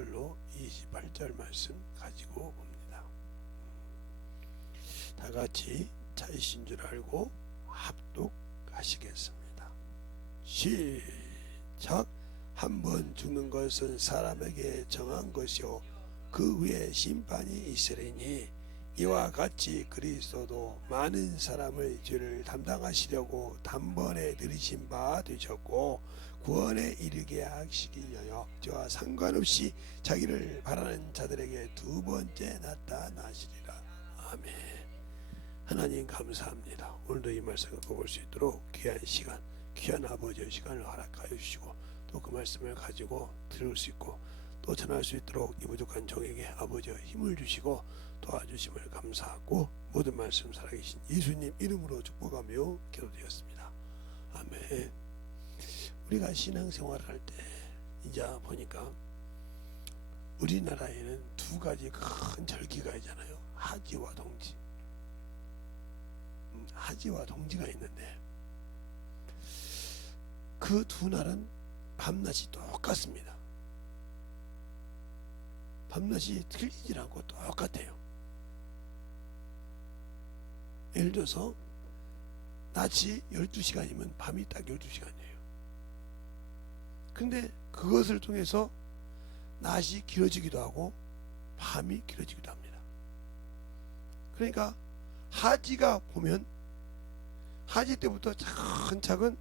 17절로 28절 말씀 가지고 옵니다. 다 같이 자이신 줄 알고 합독하시겠습니다. 시작. 한 번 죽는 것은 사람에게 정한 것이요 그 후에 심판이 있으리니 이와 같이 그리스도도 많은 사람의 죄를 담당하시려고 단번에 들이신 바 되셨고 구원에 이르게 하시기 위하여 저와 상관없이 자기를 바라는 자들에게 두 번째 나타나시리라. 아멘. 하나님 감사합니다. 오늘도 이 말씀을 볼 수 있도록 귀한 시간, 귀한 아버지의 시간을 허락하여 주시고 또 그 말씀을 가지고 들을 수 있고 또 전할 수 있도록 이 부족한 종에게 아버지의 힘을 주시고 도와주심을 감사하고 모든 말씀 살아계신 예수님 이름으로 축복하며 기도드렸습니다. 아멘. 우리가 신앙생활을 할 때 이제 보니까 우리나라에는 두 가지 큰 절기가 있잖아요. 하지와 동지. 하지와 동지가 있는데 그 두 날은 밤낮이 똑같습니다. 밤낮이 틀리지 않고 똑같아요. 예를 들어서 낮이 12시간이면 밤이 딱 12시간이에요. 근데 그것을 통해서 낮이 길어지기도 하고 밤이 길어지기도 합니다. 그러니까 하지가 보면 하지 때부터 차근차근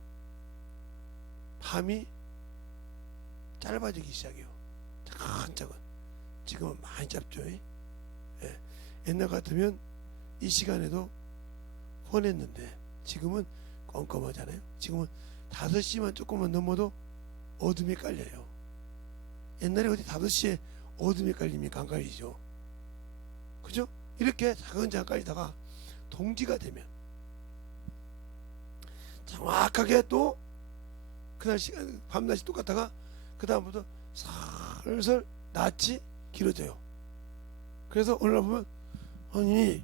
밤이 짧아지기 시작해요. 차근차근. 지금은 많이 짧죠. 예. 옛날 같으면 이 시간에도 훤했는데 지금은 껌껌하잖아요. 지금은 5시만 조금만 넘어도 어둠이 깔려요. 옛날에 어디 5시에 어둠이 깔립니까? 안 깔리죠. 그죠? 이렇게 차근차근 깔리다가 동지가 되면 정확하게 또 그날 시간 밤낮이 똑같다가 그 다음부터 슬슬 낮이 길어져요. 그래서 어느 날 보면 아니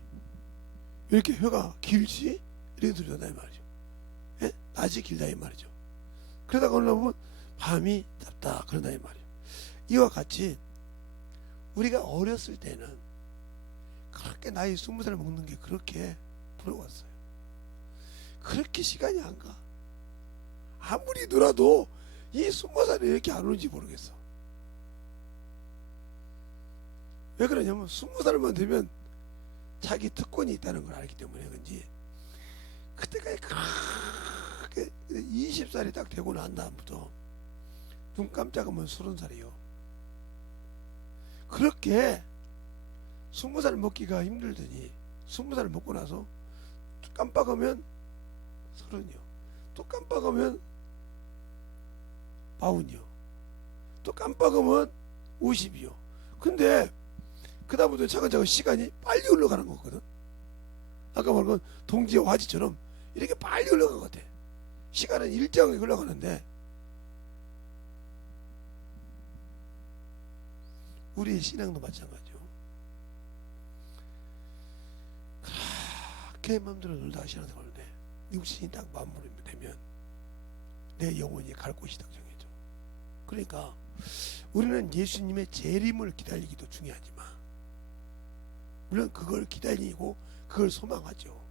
왜 이렇게 혀가 길지? 이렇게 들린다 이 말이죠. 예? 낮이 길다 이 말이죠. 그러다가 어느 날 보면 밤이 짧다 그런다 이 말이죠. 이와 같이 우리가 어렸을 때는 그렇게 나이 20살 먹는 게 그렇게 부러웠어요. 그렇게 시간이 안 가. 아무리 놀아도 이 20살이 이렇게 안 오는지 모르겠어. 왜 그러냐면 20살만 되면 자기 특권이 있다는 걸 알기 때문에 그런지 그때까지 그렇게 20살이 딱 되고 난 다음부터 눈 깜짝하면 30살이요. 그렇게 20살 먹기가 힘들더니 20살 먹고 나서 깜빡하면 30이요. 또 깜빡하면 40이요. 또 깜빡하면 50이요. 근데 그 다음부터 차근차근 시간이 빨리 흘러가는 거거든. 아까 말한 동지와 화지처럼 이렇게 빨리 흘러간 것 같아. 시간은 일정하게 흘러가는데 우리의 신앙도 마찬가지죠. 그렇게 마음대로 놀다가 신앙생활인데 육신이 딱 마음으로 되면 내 영혼이 갈 곳이 딱 정해져. 그러니까 우리는 예수님의 재림을 기다리기도 중요하지만 물론 그걸 기다리고 그걸 소망하죠.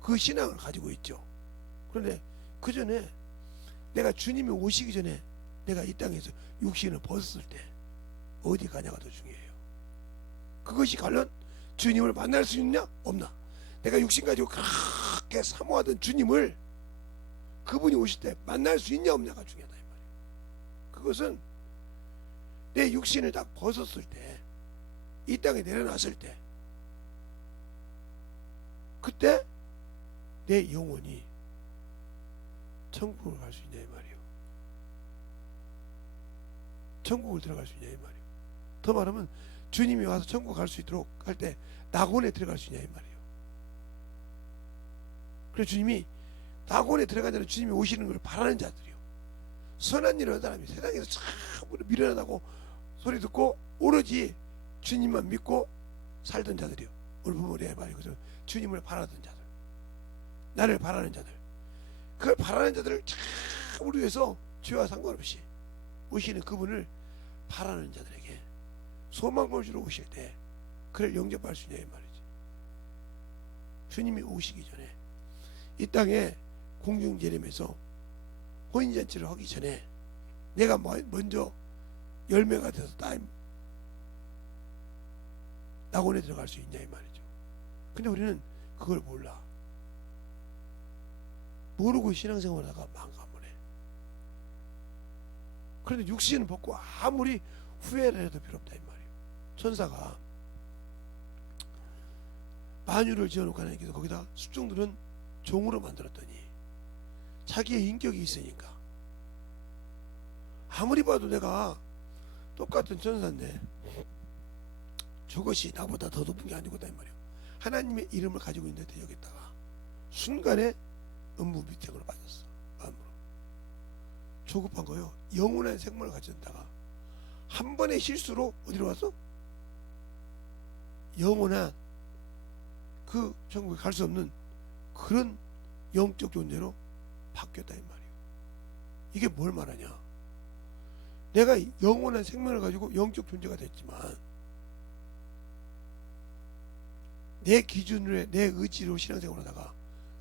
그 신앙을 가지고 있죠. 그런데 그 전에 내가 주님이 오시기 전에 내가 이 땅에서 육신을 벗었을 때 어디 가냐가 더 중요해요. 그것이 과연 주님을 만날 수 있냐 없나. 내가 육신 가지고 그렇게 사모하던 주님을 그분이 오실 때 만날 수 있냐 없냐가 중요하다 이 말이에요. 그것은 내 육신을 딱 벗었을 때 이 땅에 내려놨을 때 그때 내 영혼이 천국을 갈 수 있냐 이 말이에요. 천국을 들어갈 수 있냐 이 말이에요. 더 말하면 주님이 와서 천국 갈 수 있도록 할 때 낙원에 들어갈 수 있냐 이 말이에요. 그래서 주님이 낙원에 들어가자는 주님이 오시는 걸 바라는 자들이요. 선한 일을 하는 사람이 세상에서 참으로 미련하다고 소리 듣고 오로지 주님만 믿고 살던 자들이요. 오늘 보면 우리의 말이 그죠. 주님을 바라던 자들, 나를 바라는 자들, 그걸 바라는 자들을 참 우리 위해서 죄와 상관없이 오시는 그분을 바라는 자들에게 소망을 주러 오실 때 그를 영접할 수 있냐 이 말이지. 주님이 오시기 전에 이 땅에 공중제림에서 혼인잔치를 하기 전에 내가 먼저 열매가 돼서 낙원에 들어갈 수 있냐 이 말이죠. 근데 우리는 그걸 몰라. 모르고 신앙생활하다가 망가버려. 그런데 육신은 벗고 아무리 후회를 해도 필요 없다 이 말이에요. 천사가 만유를 지어놓고 하나님께서 거기다 숙종들은 종으로 만들었더니 자기의 인격이 있으니까 아무리 봐도 내가 똑같은 천사인데 저것이 나보다 더 높은 게 아니고다 이 말이에요. 하나님의 이름을 가지고 있는데 여기다가 순간에 음부비tek으로 빠졌어. 마음으로 조급한 거요. 영원한 생명을 가졌다가 한 번의 실수로 어디로 왔어? 영원한 그 천국에 갈 수 없는 그런 영적 존재로 바뀌었다 이 말이에요. 이게 뭘 말하냐? 내가 영원한 생명을 가지고 영적 존재가 됐지만 내 기준으로 내 의지로 신앙생활을 하다가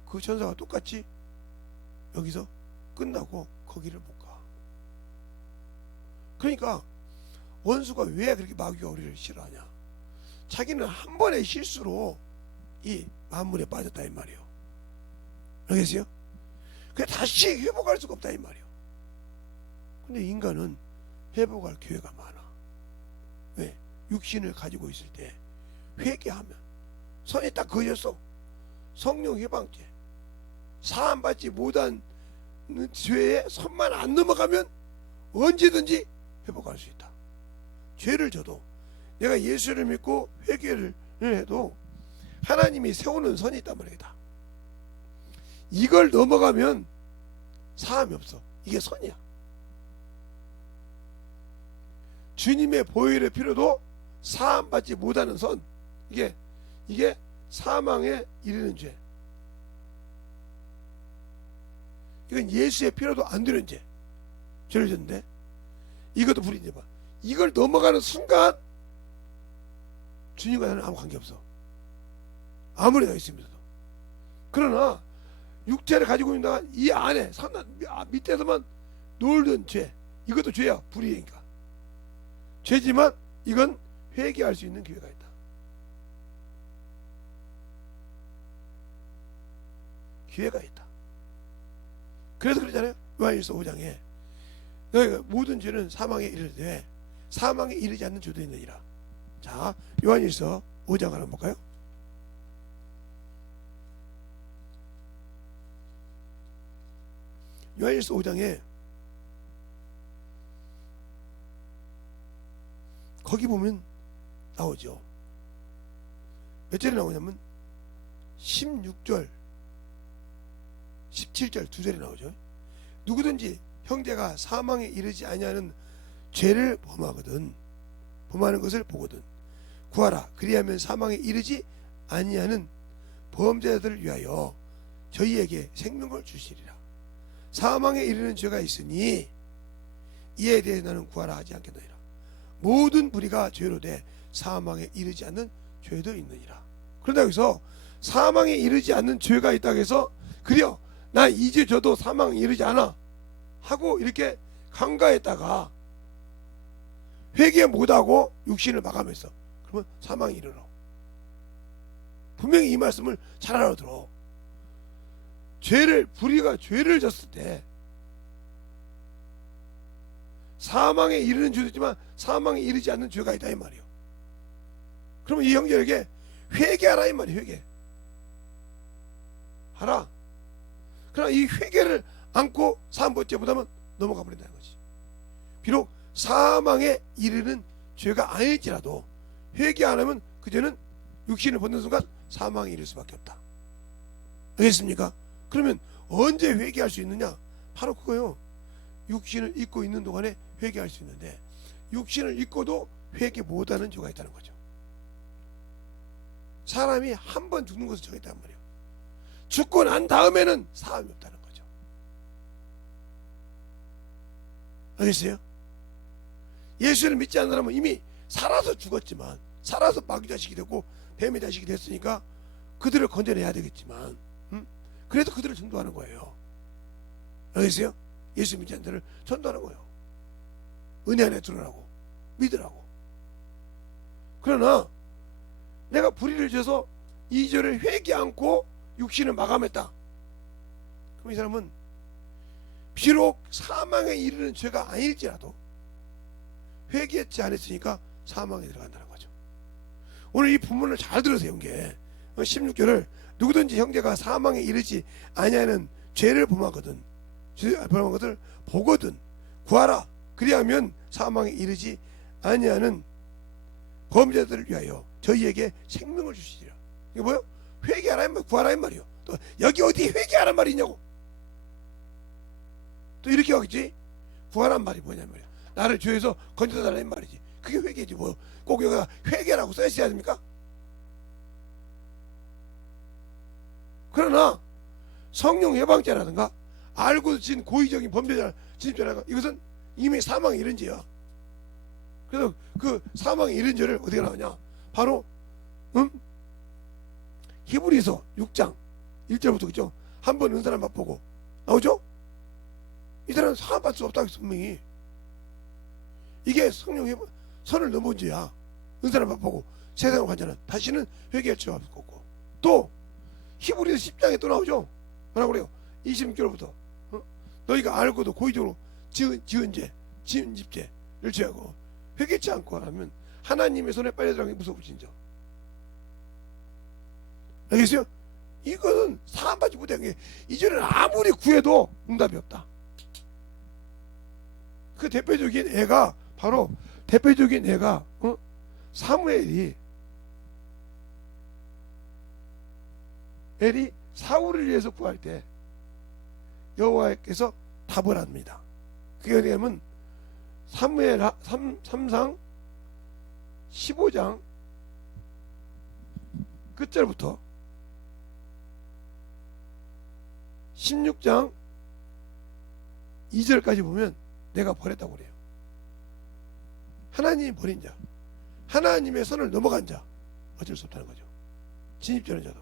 그 천사가 똑같이 여기서 끝나고 거기를 못 가. 그러니까 원수가 왜 그렇게 마귀가 우리를 싫어하냐? 자기는 한 번의 실수로 이 만물에 빠졌다 이 말이에요. 알겠어요? 그래 다시 회복할 수가 없다 이 말이에요. 근데 인간은 회복할 기회가 많아. 왜? 육신을 가지고 있을 때 회개하면 선이 딱 그어졌어. 성령 해방죄 사함받지 못한 죄에 선만 안 넘어가면 언제든지 회복할 수 있다. 죄를 져도 내가 예수를 믿고 회개를 해도 하나님이 세우는 선이 있단 말이다. 이걸 넘어가면 사함이 없어. 이게 선이야. 주님의 보혈의 피로도 사함받지 못하는 선. 이게 사망에 이르는 죄. 이건 예수의 피로도 안 되는 죄. 죄를 졌는데 이것도 불인데 봐. 이걸 넘어가는 순간 주님과 나는 아무 관계없어. 아무리 다 있으면서도. 그러나 육체를 가지고 있다가 이 안에 밑에서만 놀던 죄, 이것도 죄야. 불의니까 죄지만 이건 회개할 수 있는 기회가 있다. 기회가 있다. 그래서 그러잖아요. 요한일서 5장에 너희가 모든 죄는 사망에 이르되 사망에 이르지 않는 죄도 있느니라. 자, 요한일서 5장 한번 볼까요? 요한일서 5장에 거기 보면 나오죠. 몇 절에 나오냐면 16절 17절 두 절에 나오죠. 누구든지 형제가 사망에 이르지 아니하는 죄를 범하는 것을 보거든 구하라. 그리하면 사망에 이르지 아니하는 범죄자들을 위하여 저희에게 생명을 주시리라. 사망에 이르는 죄가 있으니 이에 대해 나는 구하라 하지 않겠느니라. 모든 불의가 죄로 돼 사망에 이르지 않는 죄도 있느니라. 그런다 여기서 사망에 이르지 않는 죄가 있다고 해서 그래요 나 이제 저도 사망에 이르지 않아 하고 이렇게 간과했다가 회개 못하고 육신을 마감했어. 그러면 사망에 이르러. 분명히 이 말씀을 잘 알아들어. 불의가 죄를 졌을 때 사망에 이르는 죄도 있지만 사망에 이르지 않는 죄가 있다 이 말이에요. 그러면 이 형제에게 회개하라 이 말이에요. 회개하라. 그러나 이 회개를 안고 사함받지보다는 넘어가 버린다는 거지. 비록 사망에 이르는 죄가 아닐지라도 회개 안 하면 그 죄는 육신을 벗는 순간 사망에 이를 수밖에 없다. 알겠습니까? 그러면 언제 회개할 수 있느냐? 바로 그거요. 육신을 입고 있는 동안에 회개할 수 있는데 육신을 입고도 회개 못하는 죄가 있다는 거죠. 사람이 한 번 죽는 것을 정했단 말이에요. 죽고 난 다음에는 사함이 없다는 거죠. 알겠어요? 예수를 믿지 않는 사람은 이미 살아서 죽었지만, 살아서 마귀 자식이 되고 뱀의 자식이 됐으니까 그들을 건져내야 되겠지만, 그래도 그들을 전도하는 거예요. 알겠어요? 예수 믿지 않는 자를 전도하는 거예요. 은혜 안에 들어라고, 믿으라고. 그러나 내가 불의를 져서 2절을 회개 않고 육신을 마감했다. 그럼 이 사람은 비록 사망에 이르는 죄가 아닐지라도 회개했지 않았으니까 사망에 들어간다는 거죠. 오늘 이 본문을 잘 들으세요. 이게 16절을 누구든지 형제가 사망에 이르지 아니하는 죄를 범하거든, 범한 것을 보거든 구하라. 그리하면 사망에 이르지 아니하는 범죄자들을 위하여 저희에게 생명을 주시리라. 이게 뭐요? 회개하라, 구하라 이 말이요. 또 여기 어디 회개하란 말이 있냐고. 또 이렇게 하겠지. 구하란 말이 뭐냐 말이야. 나를 죄에서 건져달라 이 말이지. 그게 회개지. 뭐 꼭 여기가 회개라고 써있어야 됩니까? 그러나 성령 예방죄라든가 알고 진 고의적인 범죄자 진입죄라든가 이것은 이미 사망에 이른 죄야. 그래서 그 사망에 이른 죄를 어디가 나오냐, 바로 히브리서 6장 1절부터 그죠? 한 번 은사를 맛보고 나오죠? 이 사람은 사함받을 수 없다. 분명히 이게 성령의 선을 넘은 죄야. 은사를 맛보고 세상을 관전한 다시는 회개할 죄가 없고. 또 히브리서 10장에 또 나오죠. 뭐라고 그래요? 26절부터 너희가 알고도 고의적으로 지은 죄, 집죄를 죄하고 회개치 않고 하면 하나님의 손에 빨려들어가는 게 무서우신죠. 알겠어요? 이것은 사함받지 못한 게, 이전에는 아무리 구해도 응답이 없다. 그 대표적인 애가 바로 사무엘이 엘이 사울을 위해서 구할 때 여호와께서 답을 합니다. 그게 어디냐면 사무엘 3상 15장 끝절부터 16장 2절까지 보면 내가 버렸다고 그래요. 하나님이 버린 자, 하나님의 선을 넘어간 자, 어쩔 수 없다는 거죠. 진입되는 자도.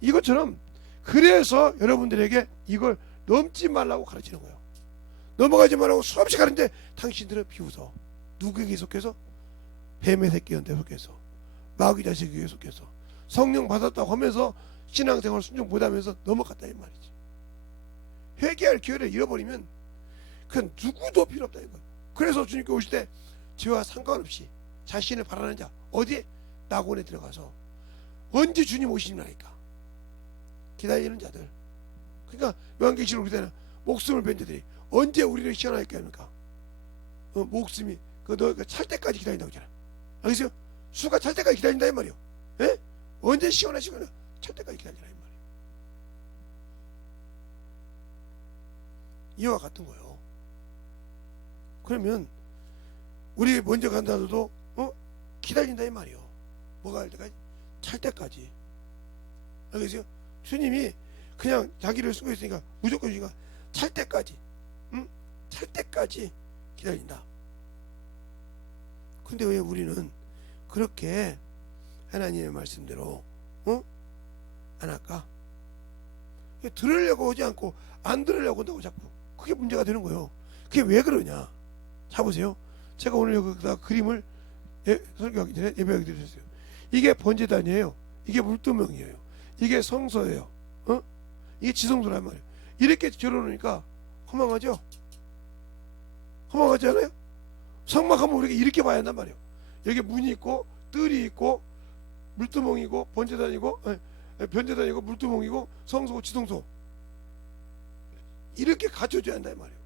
이것처럼 그래서 여러분들에게 이걸 넘지 말라고 가르치는 거예요. 넘어가지 말라고 수없이 가르치는데 당신들은 비웃어. 누구에게 속해서? 뱀의 새끼한테 속해서, 마귀 자식에게 속해서, 성령 받았다고 하면서 신앙생활 순종 못하면서 넘어갔다 이 말이지. 회개할 기회를 잃어버리면 그건 누구도 필요 없다 이거예요. 그래서 주님께 오실 때 죄와 상관없이 자신을 바라는 자, 어디에? 낙원에 들어가서 언제 주님 오시나니까 기다리는 자들. 그러니까 요한계시록 그때는 목숨을 뺀 자들이 언제 우리를 시원하게 합니까? 목숨이 너가 찰 때까지 기다린다고 했잖아. 알겠어요? 수가 찰 때까지 기다린다 이 말이요. 예? 언제 시원하시거나 찰 때까지 기다리라 이 말이요. 이와 같은 거요. 그러면 우리 먼저 간다도 기다린다 이 말이요. 뭐가 할 때까지? 찰 때까지. 알겠어요? 주님이 그냥 자기를 쓰고 있으니까 무조건 우리가 찰 때까지, 찰 때까지 기다린다. 근데 왜 우리는 그렇게 하나님의 말씀대로 안 할까? 들으려고 하지 않고 안 들으려고 한다고 자꾸. 그게 문제가 되는 거예요. 그게 왜 그러냐? 자 보세요. 제가 오늘 여기다 그림을 설교하기 전에 예배하게 드렸어요. 이게 번제단이에요. 이게 물두멍이에요. 이게 성소예요. 이게 지성소란 말이에요. 이렇게 겨뤄놓으니까 허망하죠? 허망하지 않아요? 성막하면 우리가 이렇게 봐야 한단 말이에요. 여기 문이 있고 뜰이 있고 물두멍이고 번제단이고 변제단이고 물두멍이고 성소고 지성소, 이렇게 갖춰줘야 한다 이 말이에요.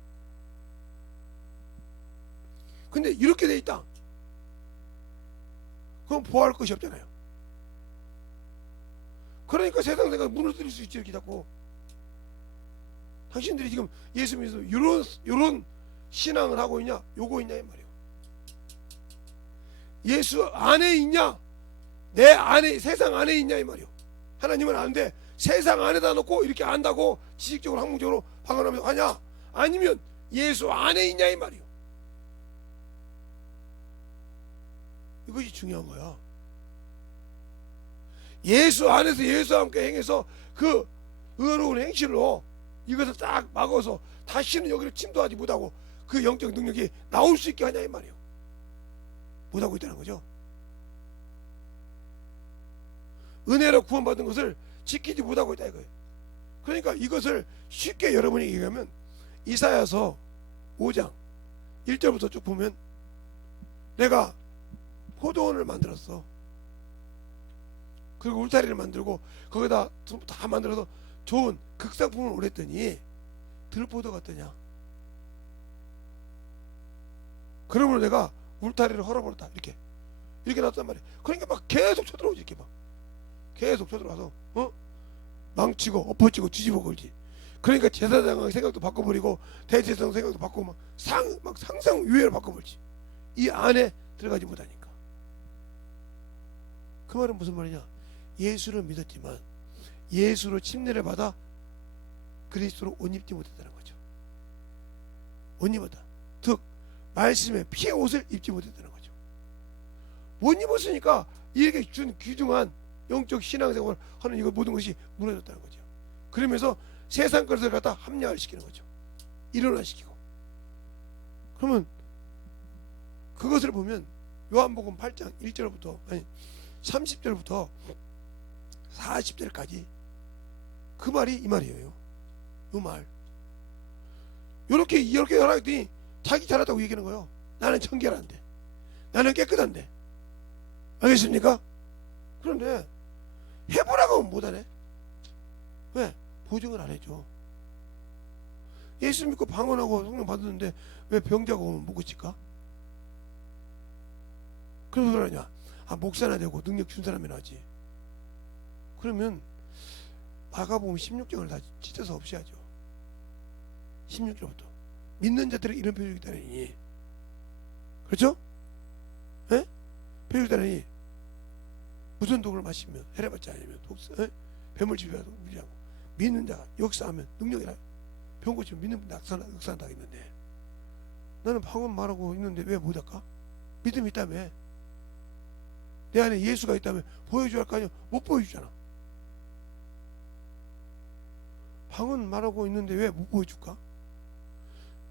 근데 이렇게 돼 있다. 그럼 보호할 것이 없잖아요. 그러니까 세상 생각 무너뜨릴 수 있지 이렇게 자꾸. 당신들이 지금 예수 믿어서 이런 신앙을 하고 있냐, 요거 있냐 이 말이에요. 예수 안에 있냐, 내 안에, 세상 안에 있냐 이 말이에요. 하나님은 아는데 세상 안에다 놓고 이렇게 안다고 지식적으로 학문적으로 방언하면서 하냐, 아니면 예수 안에 있냐 이 말이에요. 이것이 중요한 거야. 예수 안에서 예수와 함께 행해서 그 의로운 행실로 이것을 딱 막아서 다시는 여기를 침도하지 못하고 그 영적 능력이 나올 수 있게 하냐 이 말이에요. 못하고 있다는 거죠. 은혜로 구원받은 것을 지키지 못하고 있다 이거예요. 그러니까 이것을 쉽게 여러분이 얘기하면 이사야서 5장 1절부터 쭉 보면 내가 포도원을 만들었어. 그리고 울타리를 만들고 거기다 다 만들어서 좋은 극상품을 올렸더니 들포도 같더냐. 그러므로 내가 울타리를 헐어버렸다. 이렇게 놨단 말이야. 그러니까 막 계속 쳐들어오지. 이렇게 막 계속 쳐들어와서 망치고 엎어지고 뒤집어 걸지. 그러니까 제사장 생각도 바꿔버리고 대제사장 생각도 바꾸고 막 상상 유해로 바꿔버리지. 이 안에 들어가지 못하니까. 그 말은 무슨 말이냐? 예수를 믿었지만 예수로 침례를 받아 그리스도로 옷 입지 못했다는 거죠. 옷 입었다. 즉 말씀에 피의 옷을 입지 못했다는 거죠. 못 입었으니까 이렇게 준 귀중한 영적 신앙생활을 하는 이거 모든 것이 무너졌다는 거죠. 그러면서 세상 것을 갖다 합리화시키는 거죠. 일원화시키고. 그러면 그것을 보면 요한복음 8장 1절부터 30절부터 40절까지 그 말이 이 말이에요. 이 말. 이렇게 하라더니 자기 잘하다고 얘기하는 거예요. 나는 청결한데, 나는 깨끗한데. 알겠습니까? 그런데 해보라고 하면 못하네. 왜? 보증을 안 해줘. 예수 믿고 방언하고 성령 받았는데 왜 병자가 오면 못 고칠까? 그래서 그러냐? 목사나 되고 능력 준 사람이 나지. 그러면 마가복음 16장을 다 찢어서 없애야죠. 16절부터 믿는 자들의 이런 표적이 따르니, 그렇죠? 예? 표적이 따르니 무슨 독을 마시면 해례받지 않으면 뱀을 집에도 물리하고 믿는 자가 역사하면 능력이라 병 고치면 믿는 역사한다 있는데 나는 방언 말하고 있는데 왜 못할까? 믿음이 있다며. 내 안에 예수가 있다면 보여줘야 할 거 아니야. 못 보여주잖아. 방언 말하고 있는데 왜 못 보여줄까?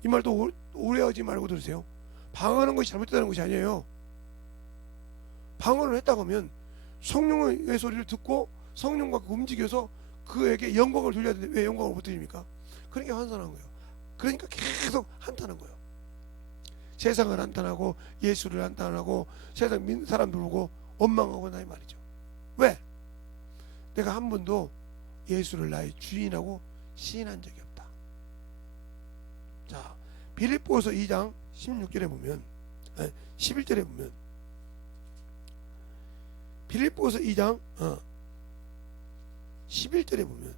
이 말도 오해하지 말고 들으세요. 방언하는 것이 잘못됐다는 것이 아니에요. 방언을 했다고 하면 성령의 소리를 듣고 성령과 움직여서 그에게 영광을 돌려야 되는데 왜 영광을 못 드립니까? 그러니까 환선한 거예요. 그러니까 계속 한탄한 거예요. 세상을 한탄하고 예수를 한탄하고 세상 사람들 보고 원망하고 나이 말이죠. 왜? 내가 한 번도 예수를 나의 주인하고 시인한 적이 없다. 자, 빌립보서 2장 16절에 보면 11절에 보면 빌립보서 2장 11절에 보면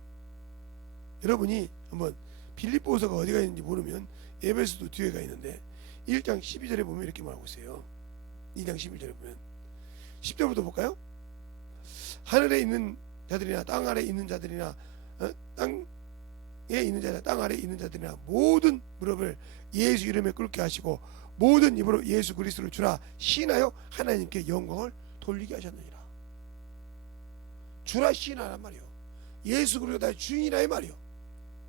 여러분이 한번 빌립보서가 어디가 있는지 모르면 에베소도 뒤에가 있는데 1장 12절에 보면 이렇게 말하고 있어요. 2장 11절에 보면 10절부터 볼까요? 하늘에 있는 자들이나 땅 아래 있는 자들이나 땅에 있는 자들이나 땅 아래 있는 자들이나 모든 무릎을 예수 이름에 꿇게 하시고 모든 입으로 예수 그리스도를 주라 시인하여 하나님께 영광을 돌리게 하셨느니라. 주라 시인하란 말이요. 예수 그리스도 나의 주인이라 이 말이요.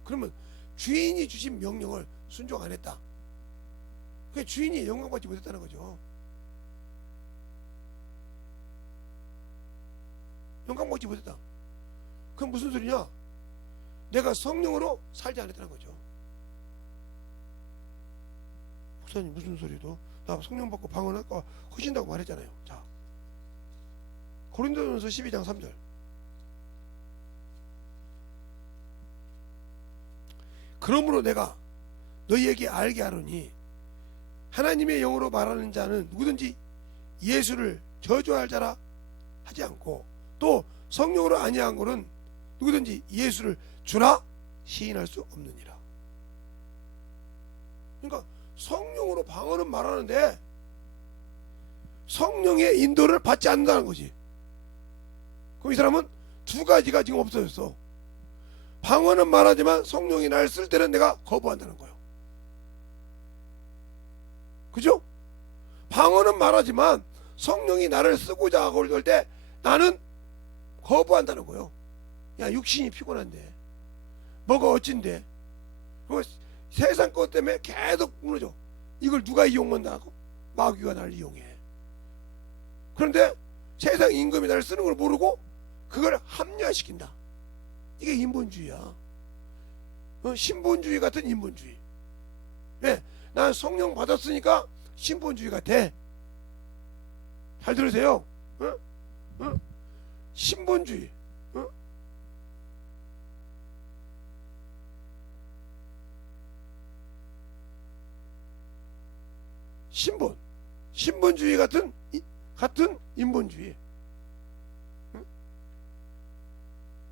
그러면 주인이 주신 명령을 순종 안 했다. 그 주인이 영광받지 못했다는 거죠. 영광받지 못했다. 그럼 무슨 소리냐? 내가 성령으로 살지 않았다는 거죠. 목사님 무슨 소리도 나 성령 받고 방언할까 허신다고 말했잖아요. 자, 고린도전서 12장 3절. 그러므로 내가 너희에게 알게 하노니 하나님의 영으로 말하는 자는 누구든지 예수를 저주할 자라 하지 않고 또 성령으로 아니한 것은 누구든지 예수를 주라 시인할 수 없느니라. 그러니까 성령으로 방언은 말하는데 성령의 인도를 받지 않는다는 거지. 그럼 이 사람은 두 가지가 지금 없어졌어. 방언은 말하지만 성령이 날 쓸 때는 내가 거부한다는 거예요. 그죠? 방언은 말하지만 성령이 나를 쓰고자 하고 그럴 때 나는 거부한다는 거예요. 야, 육신이 피곤한데 뭐가 어찐데, 그 세상 것 때문에 계속 무너져. 이걸 누가 이용한다고? 마귀가 나를 이용해. 그런데 세상 임금이 나를 쓰는 걸 모르고 그걸 합리화시킨다. 이게 인본주의야. 신본주의 같은 인본주의. 네, 난 성령 받았으니까 신본주의가 돼. 잘 들으세요. 신본주의. 신본주의 같은 인본주의.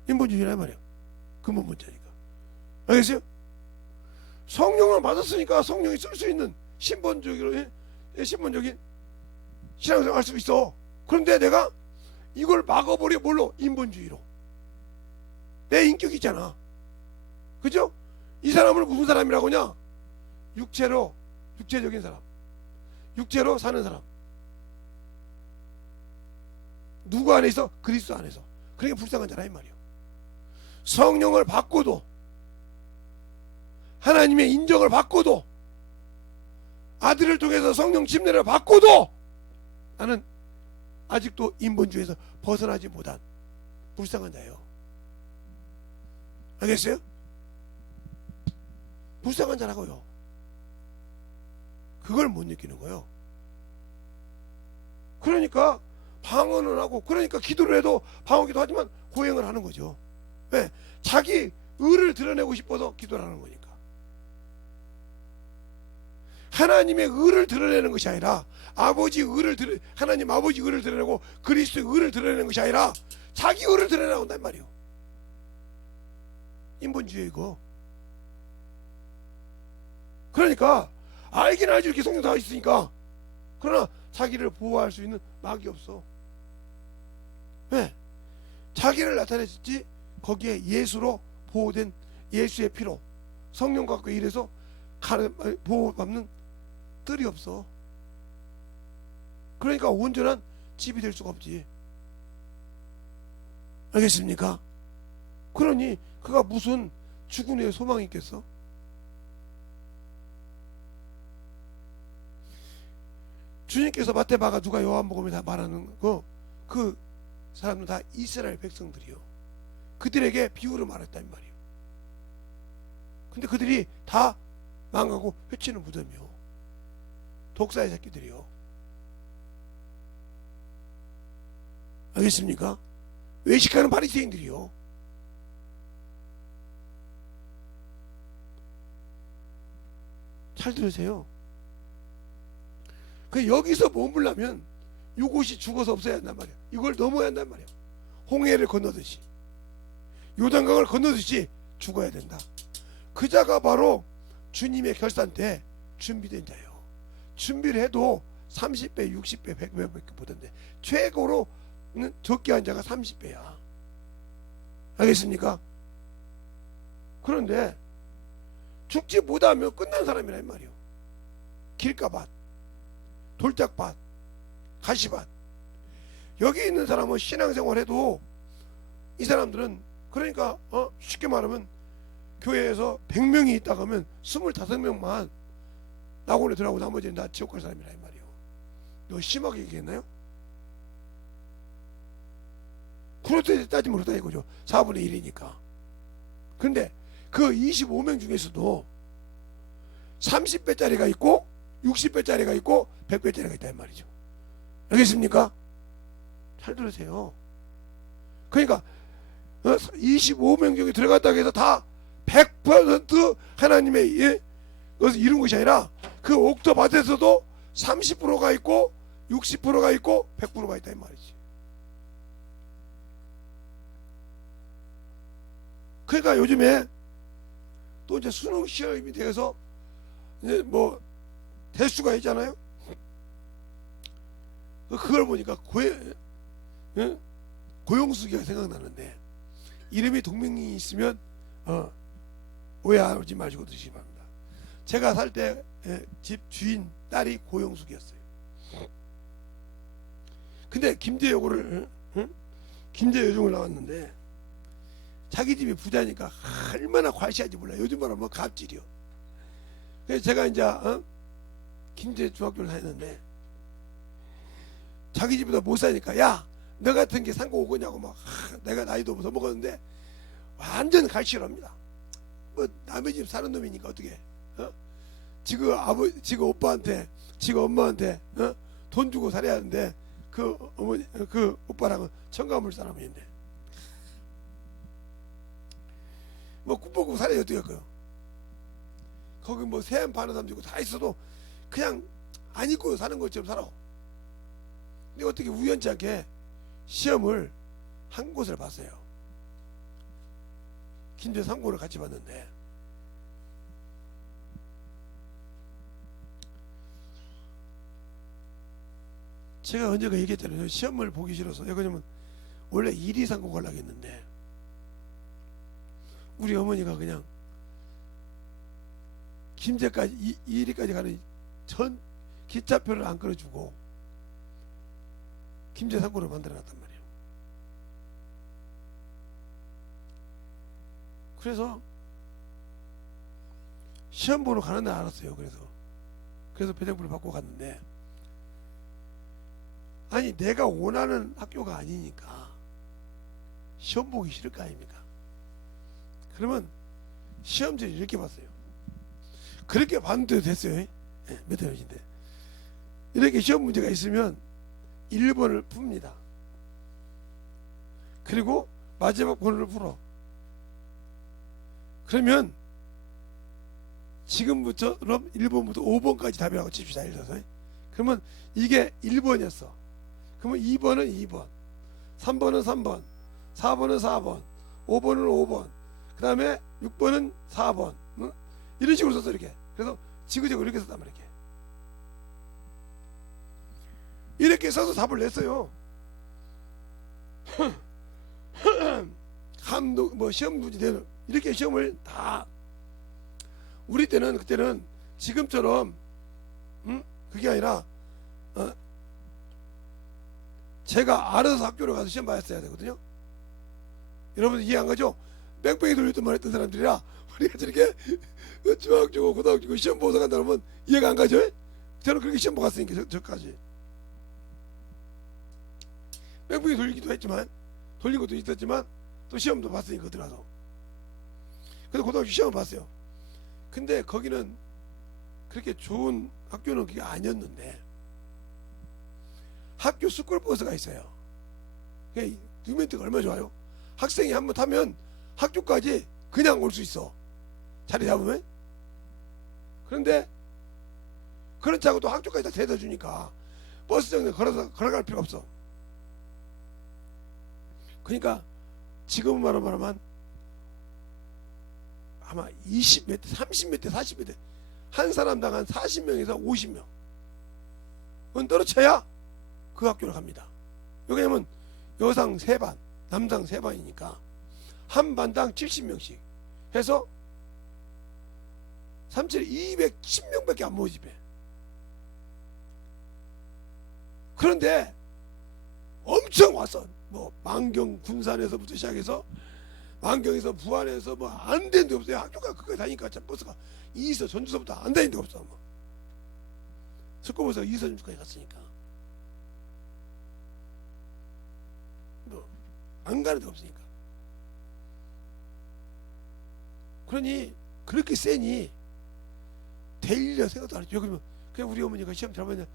인본주의란 말이야. 근본 문자니까. 알겠어요? 성령을 받았으니까 성령이 쓸 수 있는 신본적인 신앙생활 할 수 있어. 그런데 내가 이걸 막아버려. 뭘로? 인본주의로. 내 인격이 있잖아. 그죠? 이 사람을 무슨 사람이라고 하냐? 육체적인 사람, 육체로 사는 사람. 누구 안에 있어? 그리스도 안에서. 그러니까 불쌍한 자라 이 말이야. 성령을 받고도, 하나님의 인정을 받고도, 아들을 통해서 성령 침례를 받고도 나는 아직도 인본주의에서 벗어나지 못한 불쌍한 자예요. 알겠어요? 불쌍한 자라고요. 그걸 못 느끼는 거예요. 그러니까 방언을 하고, 그러니까 기도를 해도 방언기도 하지만 고행을 하는 거죠. 왜? 자기 의를 드러내고 싶어서 기도를 하는 거니까. 하나님의 의를 드러내는 것이 아니라 하나님 아버지 의를 드러내고 그리스도의 의를 드러내는 것이 아니라 자기 의를 드러내고 온단 말이에요. 인본주의고. 그러니까 알긴 알지, 이렇게 성경 다 있으니까. 그러나 자기를 보호할 수 있는 막이 없어. 왜? 자기를 나타냈지 거기에 예수로 보호된 예수의 피로 성령 갖고 이래서 보호받는 뜰이 없어. 그러니까 온전한 집이 될 수가 없지. 알겠습니까? 그러니 그가 무슨 죽은 후에 소망이 있겠어? 주님께서 마태마가 누가 요한복음에 다 말하는 그 사람은 다 이스라엘 백성들이요. 그들에게 비유를 말했단 말이에요. 근데 그들이 다 망하고 회치는 무덤이요. 독사의 새끼들이요. 알겠습니까? 외식하는 바리새인들이요. 잘 들으세요. 그 여기서 머물려면 이곳이 죽어서 없어야 한단 말이야. 이걸 넘어야 한단 말이야. 홍해를 건너듯이, 요단강을 건너듯이 죽어야 된다. 그 자가 바로 주님의 결산 때 준비된 자예요. 준비를 해도 30배, 60배, 100배밖에 못한대. 최고로는 적게 한 자가 30배야. 알겠습니까? 그런데 죽지 못하면 끝난 사람이란 말이에요. 길가밭, 돌짝밭, 가시밭. 여기 있는 사람은 신앙생활 해도 이 사람들은, 그러니까 쉽게 말하면 교회에서 100명이 있다고 하면 25명만 낙원에 들어가고 나머지는 다 지옥 갈 사람이라 이 말이에요. 너 심하게 얘기했나요? 그렇게 따지면 그렇다 이거죠. 4분의 1이니까. 근데 그 25명 중에서도 30배짜리가 있고 60배짜리가 있고 100배짜리가 있다 이 말이죠. 알겠습니까? 잘 들으세요. 그러니까 25명 중에 들어갔다고 해서 다 100% 하나님의 것을 이룬 것이 아니라 그 옥토밭에서도 30%가 있고 60%가 있고 100%가 있다 이 말이지. 그러니까 요즘에 또 이제 수능 시험이 돼서 이제 뭐 대수가 있잖아요. 그걸 보니까 고용수기가 생각나는데, 이름이 동명이 있으면 오해하지 마시고 드시기 바랍니다. 제가 살 때 집 주인 딸이 고용숙이었어요. 근데 김제여고를 김제여중을 나왔는데 자기 집이 부자니까 얼마나 과시한지 몰라. 요즘 말하면 뭐 갑질이요. 그래서 제가 이제 김제 중학교를 다녔는데 자기 집보다 못 사니까 야 너 같은 게 상고 오거냐고 막 내가 나이도 더 먹었는데 완전 갈치랍니다. 뭐 남의 집 사는 놈이니까 어떻게 지금 오빠한테 지금 엄마한테 돈 주고 살아야 하는데 그 어머니 그 오빠랑은 청가물 사람인데 뭐 꿈꾸고 살아야 어떻게 할까요? 거기 뭐 세안 파는 사람 있고 다 있어도 그냥 안 입고 사는 것처럼 살아. 근데 어떻게 우연치 않게 시험을 한 곳을 봤어요. 김제 3고를 같이 봤는데 제가 언제가 얘기했잖아요. 시험을 보기 싫어서. 왜냐면 원래 1위 상고 가려고 했는데 우리 어머니가 그냥 김제까지 2위까지 가는 전 기차표를 안 끌어주고 김제 상고를 만들어놨단 말이에요. 그래서 시험 보러 가는 날 알았어요. 그래서 배정부를 받고 갔는데 아니 내가 원하는 학교가 아니니까 시험 보기 싫을 거 아닙니까? 그러면 시험지를 이렇게 봤어요. 그렇게 봤는데도 됐어요. 네, 몇 회인데 이렇게 시험 문제가 있으면 1번을 풉니다. 그리고 마지막 번호를 풀어. 그러면 지금부터처럼 1번부터 5번까지 답이라고 칩시다. 그러면 이게 1번이었어. 그러면 2번은 2번, 3번은 3번, 4번은 4번, 5번은 5번, 그 다음에 6번은 4번, 이런 식으로 썼어. 이렇게. 그래서 지그재그 이렇게 썼단 말이야. 이렇게 써서 답을 냈어요. 감독 뭐 시험 문제는 이렇게 시험을 다 우리 때는 그때는 지금처럼 그게 아니라 제가 알아서 학교를 가서 시험 봤어야 되거든요. 여러분 이해 안 가죠? 뺑뺑이 돌렸던 했던 사람들이라 우리가 저렇게 중학교 고등학교 시험 보서 간다 그러면 이해가 안 가죠? 저는 그렇게 시험 보고 갔으니까 저까지 뺑뺑이 돌리기도 했지만 돌린 것도 있었지만 또 시험도 봤으니까 그때 가서 그래서 고등학교 시험을 봤어요. 근데 거기는 그렇게 좋은 학교는 그게 아니었는데 학교 스쿨버스가 있어요. 누멘트가 얼마나 좋아요. 학생이 한번 타면 학교까지 그냥 올 수 있어. 자리 잡으면. 그런데 그런 차고 또 학교까지 다 데려다 주니까 버스 정류장에 걸어갈 필요가 없어. 그러니까 지금 말하면 아마 20몇 대, 30몇 대, 40몇 대 한 사람당 한 40명에서 50명 은 떨어져야 그 학교를 갑니다. 왜냐면 여상 3반, 남상 3반이니까 한 반당 70명씩 해서 210명밖에 안 모집해. 그런데 엄청 왔어. 뭐 만경 군산에서부터 시작해서 만경에서 부안에서 뭐 안 되는 데 없어요. 학교가 그거 다니까 버스가 이서 전주서부터 안 다니는 데 없어. 뭐. 스쿨버스가 이서 전주까지 갔으니까 뭐 안 가는 데 없으니까. 그러니 그렇게 세니 되려 생각도 안 했죠. 그러면 그냥 우리 어머니가 시험 잘 봤냐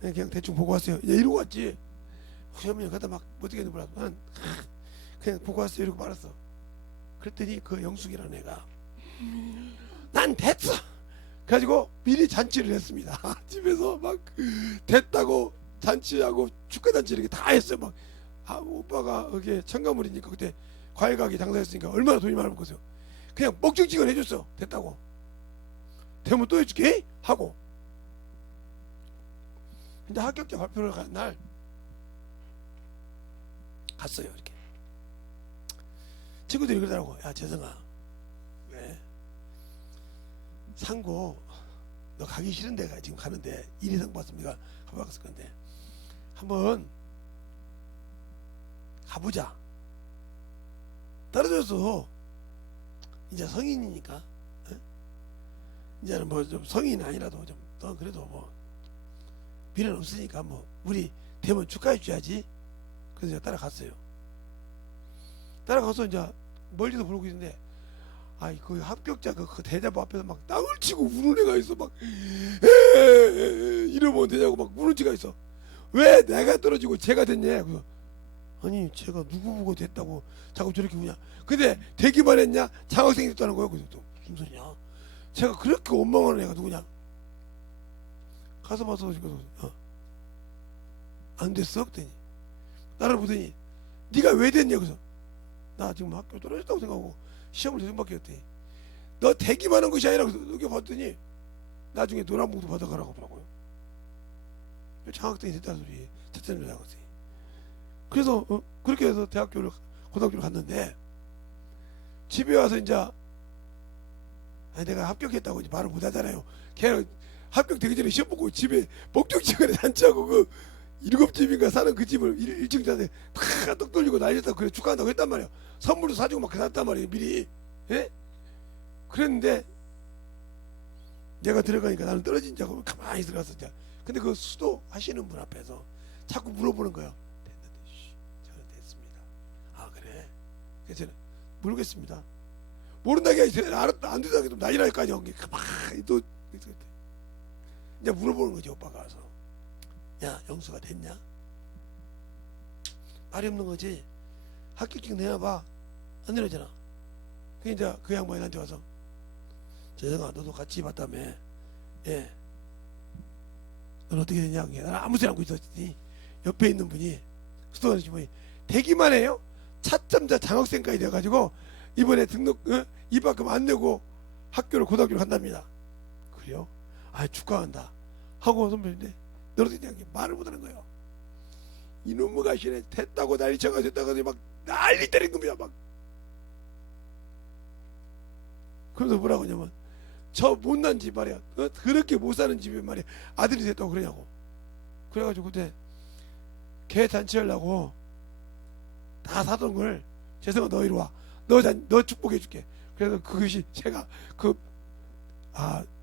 그냥 대충 보고 왔어요. 이러고 왔지. 우리 어머니가 가다 막 어떻게 했는지 몰라. 그냥 보고 왔어요. 이러고 말았어. 그랬더니 그 영숙이라는 애가 난 됐어. 그래가지고 미리 잔치를 했습니다. 집에서 막 됐다고 잔치하고 축하잔치 이렇게 다 했어요. 막 오빠가 여기 청가물이니까 그때 과일가게 장사했으니까 얼마나 돈이 많을 거세요. 그냥 먹죽지근 해줬어. 됐다고. 되면 또 해줄게 하고. 근데 합격자 발표를 간 날 갔어요. 이렇게 친구들이 그러더라고. 야 재성아, 왜 상고 너 가기 싫은데 지금 가는데 1위상 봤으면 네가 가봤을 건데 한번 가보자. 떨어져서 이제 성인이니까, 어? 이제는 뭐 좀 성인 아니라도 좀 그래도 뭐 미련 없으니까 뭐 우리 되면 축하해 줘야지. 그래서 제가 따라갔어요. 따라가서 이제 멀리서 부르고 있는데, 아이 그 합격자 그 대자보 앞에서 막 땅을 치고 우는 애가 있어. 막 이러면 되냐고 막 우는 애가 있어. 왜 내가 떨어지고 쟤가 됐냐. 그래서 아니 제가 누구 보고 됐다고 자꾸 저렇게 우냐. 근데 되기만 했냐 장학생이 됐다는 거예요. 그래서 또 무슨 소리냐. 제가 그렇게 원망하는 애가 누구냐. 가서 봐서 안 됐어? 그랬더니 나를 보더니 네가 왜 됐냐. 그래서 나 지금 학교 떨어졌다고 생각하고 시험을 대중밖에 했더니 너 되기만 한 것이 아니라. 그래서 여기 봤더니 나중에 노란봉도 받아가라고 하더라고요. 장학생이 됐다는 소리 첫째는 장학생이. 그래서 그렇게 해서 고등학교를 갔는데, 집에 와서 이제 아니 내가 합격했다고 이제 말을 못 하잖아요. 걔는 합격되기 전에 시험 보고 집에 목적지간에 잔치하고 그 7집인가 사는 그 집을 1층 자에 다떡 돌리고 난리였다고 그래 축하한다고 했단 말이야. 선물도 사주고 막 그랬단 말이에요 미리. 예? 그랬는데 내가 들어가니까 나는 떨어진 줄 알고 가만히 들어갔어. 근데 그 수도 하시는 분 앞에서 자꾸 물어보는 거예요. 됐는데 저는 됐습니다. 아 그래? 그래서 저는 모르겠습니다. 모른다게 알았다 안 된다게 좀 난리날까지 한 게 가만히 또 이제 물어보는 거지. 오빠가 와서 야 영수가 됐냐? 말이 없는 거지. 합격증 내놔봐. 안 내려잖아. 그 이제 그 양반이 나한테 와서 재성아 너도 같이 봤다며. 예. 넌 어떻게 되냐? 나는 아무 소리 안 하고 있었지. 옆에 있는 분이 수도원이신 분이 되기만 해요. 차점자 장학생까지 돼가지고 이번에 등록 입학금 안 내고 고등학교를 간답니다. 그래요? 아 축하한다 하고 선배인데 너도 그냥 말을 못하는 거예요. 이놈의 가시네 됐다고 난리쳐가 됐다고 막 난리 때린 겁니다. 막 그래서 뭐라고 하냐면 저 못난 집 말이야. 그렇게 못 사는 집에 말이야 아들이 됐다고 그러냐고. 그래가지고 그때 개 잔치하려고 다 사던 걸 재성아 너 이리 와. 너 축복해 줄게. 그래서 그것이 제가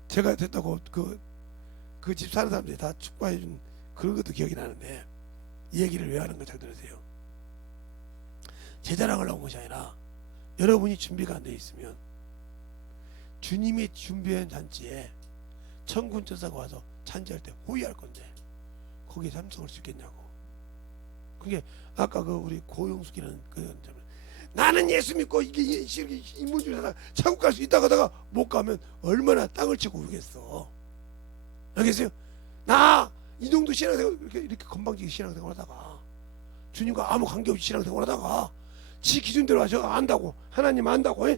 제가 됐다고 그 집 사는 사람들이 다 축복해 준 그런 것도 기억이 나는데, 이 얘기를 왜 하는 거 잘 들으세요. 제 자랑을 하는 것이 아니라 여러분이 준비가 안 돼 있으면 주님이 준비한 잔치에 천군 천사가 와서 잔치할 때 호위할 건데 거기에 참석할 수 있겠냐고. 그게 아까 우리 고용숙이라는 나는 예수 믿고 이게 인문주의 사상 천국 갈 수 있다고 하다가 못 가면 얼마나 땅을 치고 울겠어. 알겠어요? 나 이 정도 신앙생활 이렇게 건방지게 신앙생활 하다가 주님과 아무 관계없이 신앙생활 하다가 지 기준대로 하셔 안다고 하나님 안다고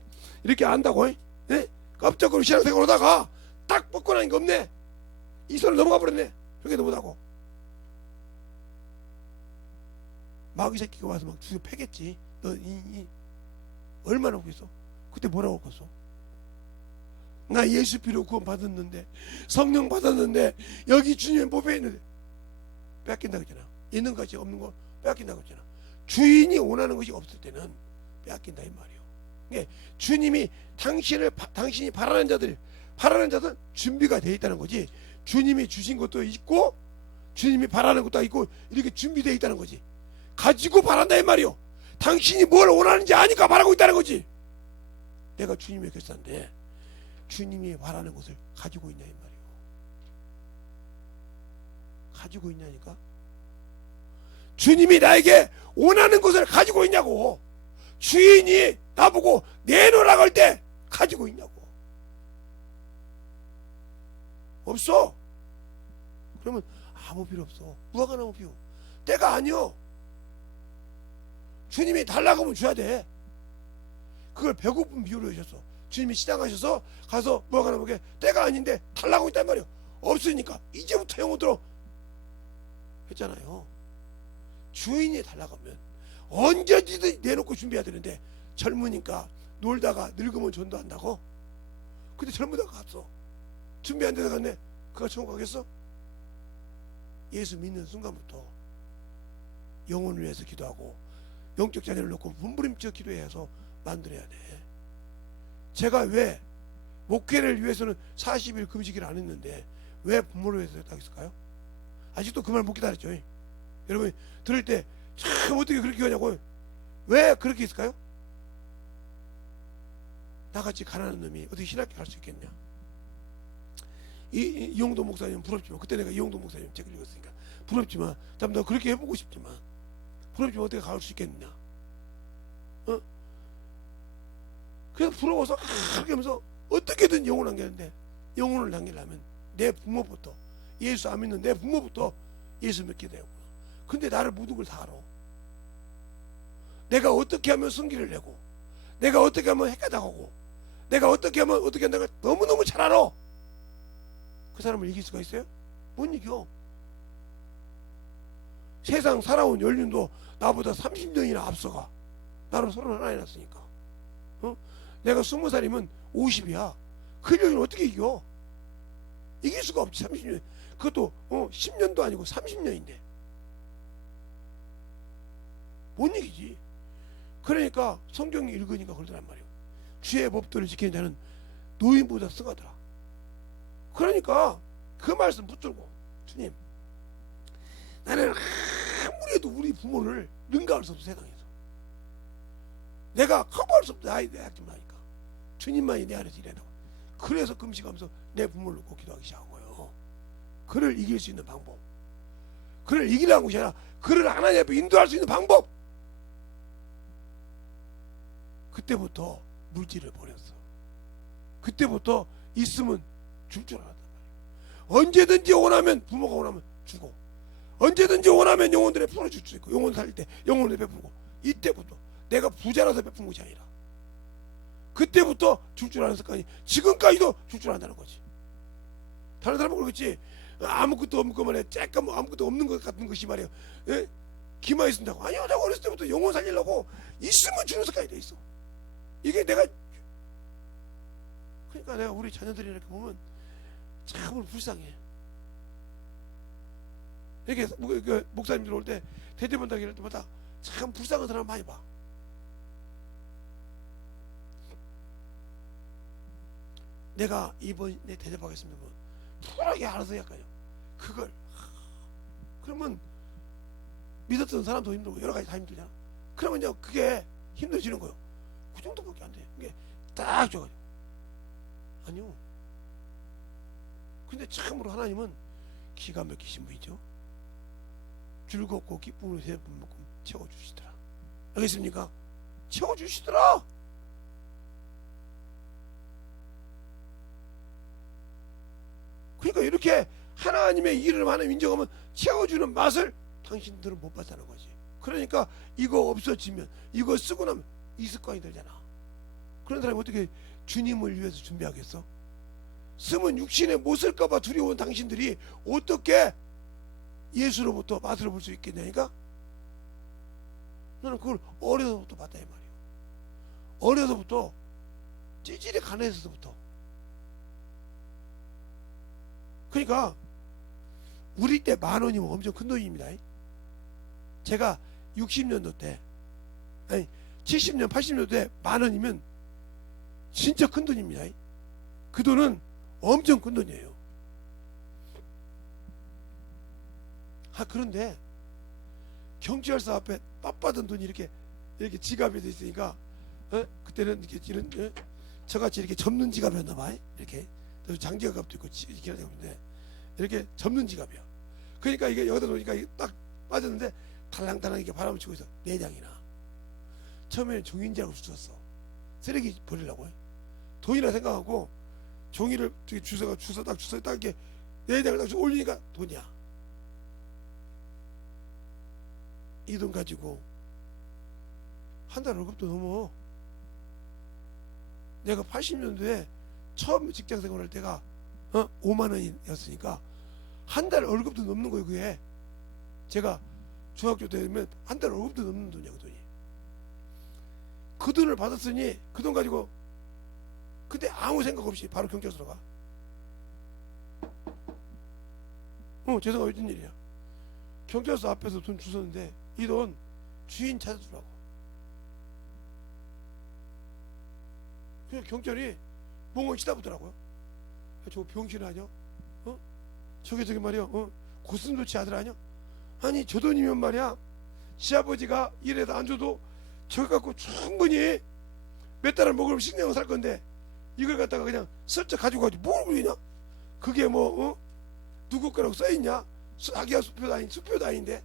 이렇게 안다고 깜짝으로 신앙생활 하다가 딱 벗고 나니까 없네. 이 선을 넘어가 버렸네. 그렇게도 못하고 마귀 새끼가 와서 막 주워 패겠지. 너 얼마나 웃겠어. 그때 뭐라고 웃겠어. 나 예수 피로 구원 받았는데 성령 받았는데 여기 주님의 보배에 있는데 뺏긴다고 했잖아. 있는 것이 없는 거 뺏긴다고 했잖아. 주인이 원하는 것이 없을 때는 뺏긴다 이 말이요. 그러니까 주님이 당신이 바라는 자들 준비가 되어 있다는 거지. 주님이 주신 것도 있고 주님이 바라는 것도 있고 이렇게 준비되어 있다는 거지. 가지고 바란다 이 말이요. 당신이 뭘 원하는지 아니까 바라고 있다는 거지. 내가 주님의 결사인데 주님이 바라는 것을 가지고 있냐 이 말이요. 가지고 있냐니까. 주님이 나에게 원하는 것을 가지고 있냐고. 주인이 나보고 내놓으라고 할 때 가지고 있냐고. 없어. 그러면 아무 필요 없어. 무화과 나무 피우. 때가 아니요. 주님이 달라고 하면 줘야 돼. 그걸 배고픈 비유로 하셨어. 주님이 시장 가셔서 가서 무화과 나무게 때가 아닌데 달라고 있단 말이요. 없으니까 이제부터 영혼들어 했잖아요. 주인이 달라고 하면 언제든지 내놓고 준비해야 되는데 젊으니까 놀다가 늙으면 전도한다고? 근데 젊으다가 갔어. 준비 안 되다 갔네. 그가 천국 가겠어? 예수 믿는 순간부터 영혼을 위해서 기도하고 영적 자녀를 놓고 분부림쳐 기도해서 만들어야 돼. 제가 왜 목회를 위해서는 40일 금식을 안 했는데 왜 부모를 위해서 했을까요? 아직도 그 말 못 기다렸죠. 여러분 들을 때 참 어떻게 그렇게 하냐고. 왜 그렇게 했을까요? 나같이 가난한 놈이 어떻게 신학교 갈 수 있겠냐. 이용도 목사님 부럽지만, 그때 내가 이용도 목사님 책을 읽었으니까 부럽지만, 참 너 그렇게 해보고 싶지만, 부럽지만 어떻게 갈 수 있겠느냐. 그래서 부러워서 그렇게 하면서 어떻게든 영혼을 남기는데, 영혼을 남기려면 내 부모부터, 예수 안 믿는 내 부모부터 예수 믿게 되었구나. 근데 나를 모든 걸 다 알아. 내가 어떻게 하면 승기를 내고, 내가 어떻게 하면 헷갈다가고, 내가 어떻게 하면 어떻게 한다가 너무너무 잘 알아. 그 사람을 이길 수가 있어요? 못 이겨. 세상 살아온 연륜도 나보다 30년이나 앞서가. 나는 31에 났으니까. 내가 20살이면 50이야. 그 연륜을 어떻게 이겨? 이길 수가 없지. 30년. 그것도 10년도 아니고 30년인데 못 이기지. 그러니까 성경이 읽으니까 그러더란 말이에요. 주의 법도를 지키는 자는 노인보다 승하더라. 그러니까 그 말씀 붙들고, 주님, 나는 아무리 해도 우리 부모를 능가할 수 없어. 세상에서 내가 커버할 수 없다. 나의 약점 나니까 주님만이 내 안에서 일해라고. 그래서 금식하면서 내 부모를 놓고 기도하기 시작한 거예요. 그를 이길 수 있는 방법, 그를 이기라는 것이 아니라 그를 하나님 앞에 인도할 수 있는 방법. 그때부터 물질을 버렸어. 그때부터 있으면 줄 줄 알았단 말이에요. 언제든지 원하면, 부모가 원하면 주고, 언제든지 원하면 영혼들에 풀어줄 수 있고, 영혼 살릴 때 영혼을 베풀고. 이때부터 내가 부자라서 베푼 것이 아니라 그때부터 줄 줄 아는 습관이 지금까지도 줄 줄 안다는 거지. 다른 사람은 그러겠지. 아무것도 없는 것만 해. 쬐끔 아무것도 없는 것 같은 것이 말이야. 예? 기만이 쓴다고. 아니요, 내가 어렸을 때부터 영혼 살리려고 있으면 주는 습관이 돼 있어. 이게 내가, 그러니까 내가 우리 자녀들이 이렇게 보면 참 불쌍해. 이렇게 목사님들 올 때 대대본다기 할 때마다 참 불쌍한 사람 많이 봐. 내가 이번에 대접하겠습니다. 편하게 알아서 할까요? 그걸 그러면 믿었던 사람도 힘들고 여러 가지 다 힘들잖아. 그러면 이제 그게 힘들어지는 거예요. 그 정도밖에 안 돼. 이게 딱 줘가지고. 아니요. 근데 참으로 하나님은 기가 막히신 분이죠. 즐겁고 기쁨으로 세 분만큼 채워주시더라. 알겠습니까? 채워주시더라. 그러니까 이렇게 하나님의 일을 하나님 인정하면 채워주는 맛을 당신들은 못 봤다는 거지. 그러니까 이거 없어지면, 이거 쓰고 나면 이 습관이 들잖아. 그런 사람이 어떻게 주님을 위해서 준비하겠어? 쓰면 육신에 못 쓸까봐 두려운 당신들이 어떻게 예수로부터 맛을 볼 수 있겠냐니까? 나는 그걸 어려서부터 봤다 이 말이에요. 어려서부터, 찌질이 가난해서부터. 그러니까 우리 때 10,000원이면 엄청 큰 돈입니다. 제가 60년도 때, 아니 70년 80년도 때 10,000원이면 진짜 큰 돈입니다. 그 돈은 엄청 큰 돈이에요. 그런데 경찰서 앞에 빳빳한 돈이 이렇게 지갑에 돼 있으니까, 그때는 이렇게 저같이 이렇게 접는 지갑이었나 봐. 이렇게 장지갑도 있고 이렇게 하는데 이렇게 접는 지갑이야. 그러니까 이게 여기다 놓으니까 딱 빠졌는데 달랑달랑 이렇게 바람을 치고 있어. 4장이나. 처음에는 종인 줄 알고 주웠어. 쓰레기 버리려고 해. 돈이라 생각하고 종이를 주워서 딱 이렇게 4장을 딱 올리니까 돈이야. 이 돈 가지고 한 달 월급도 넘어. 내가 80년도에 처음 직장 생활할 때가 5만 원이었으니까 한 달 월급도 넘는 거예요. 그게 제가 중학교 때 되면 한 달 월급도 넘는 돈이야. 그 돈이. 그 돈을 받았으니 그 돈 가지고 근데 아무 생각 없이 바로 경찰서로 가. 죄송합니다. 무슨 일이야. 경찰서 앞에서 돈 주웠는데 이 돈 주인 찾아주라고. 그냥 경찰이 멍을 치다보더라고요. 저 병신 아니야? 저기 말이야, 고슴도치 아들 아니야? 아니 저 돈이면 말이야, 시아버지가 일해서 안 줘도 저거 갖고 충분히 몇 달을 먹으면 식량을 살 건데 이걸 갖다가 그냥 슬쩍 가지고 가지 뭘 그러냐? 그게 뭐 누구 거라고 써있냐? 자기가 수표도 아닌데.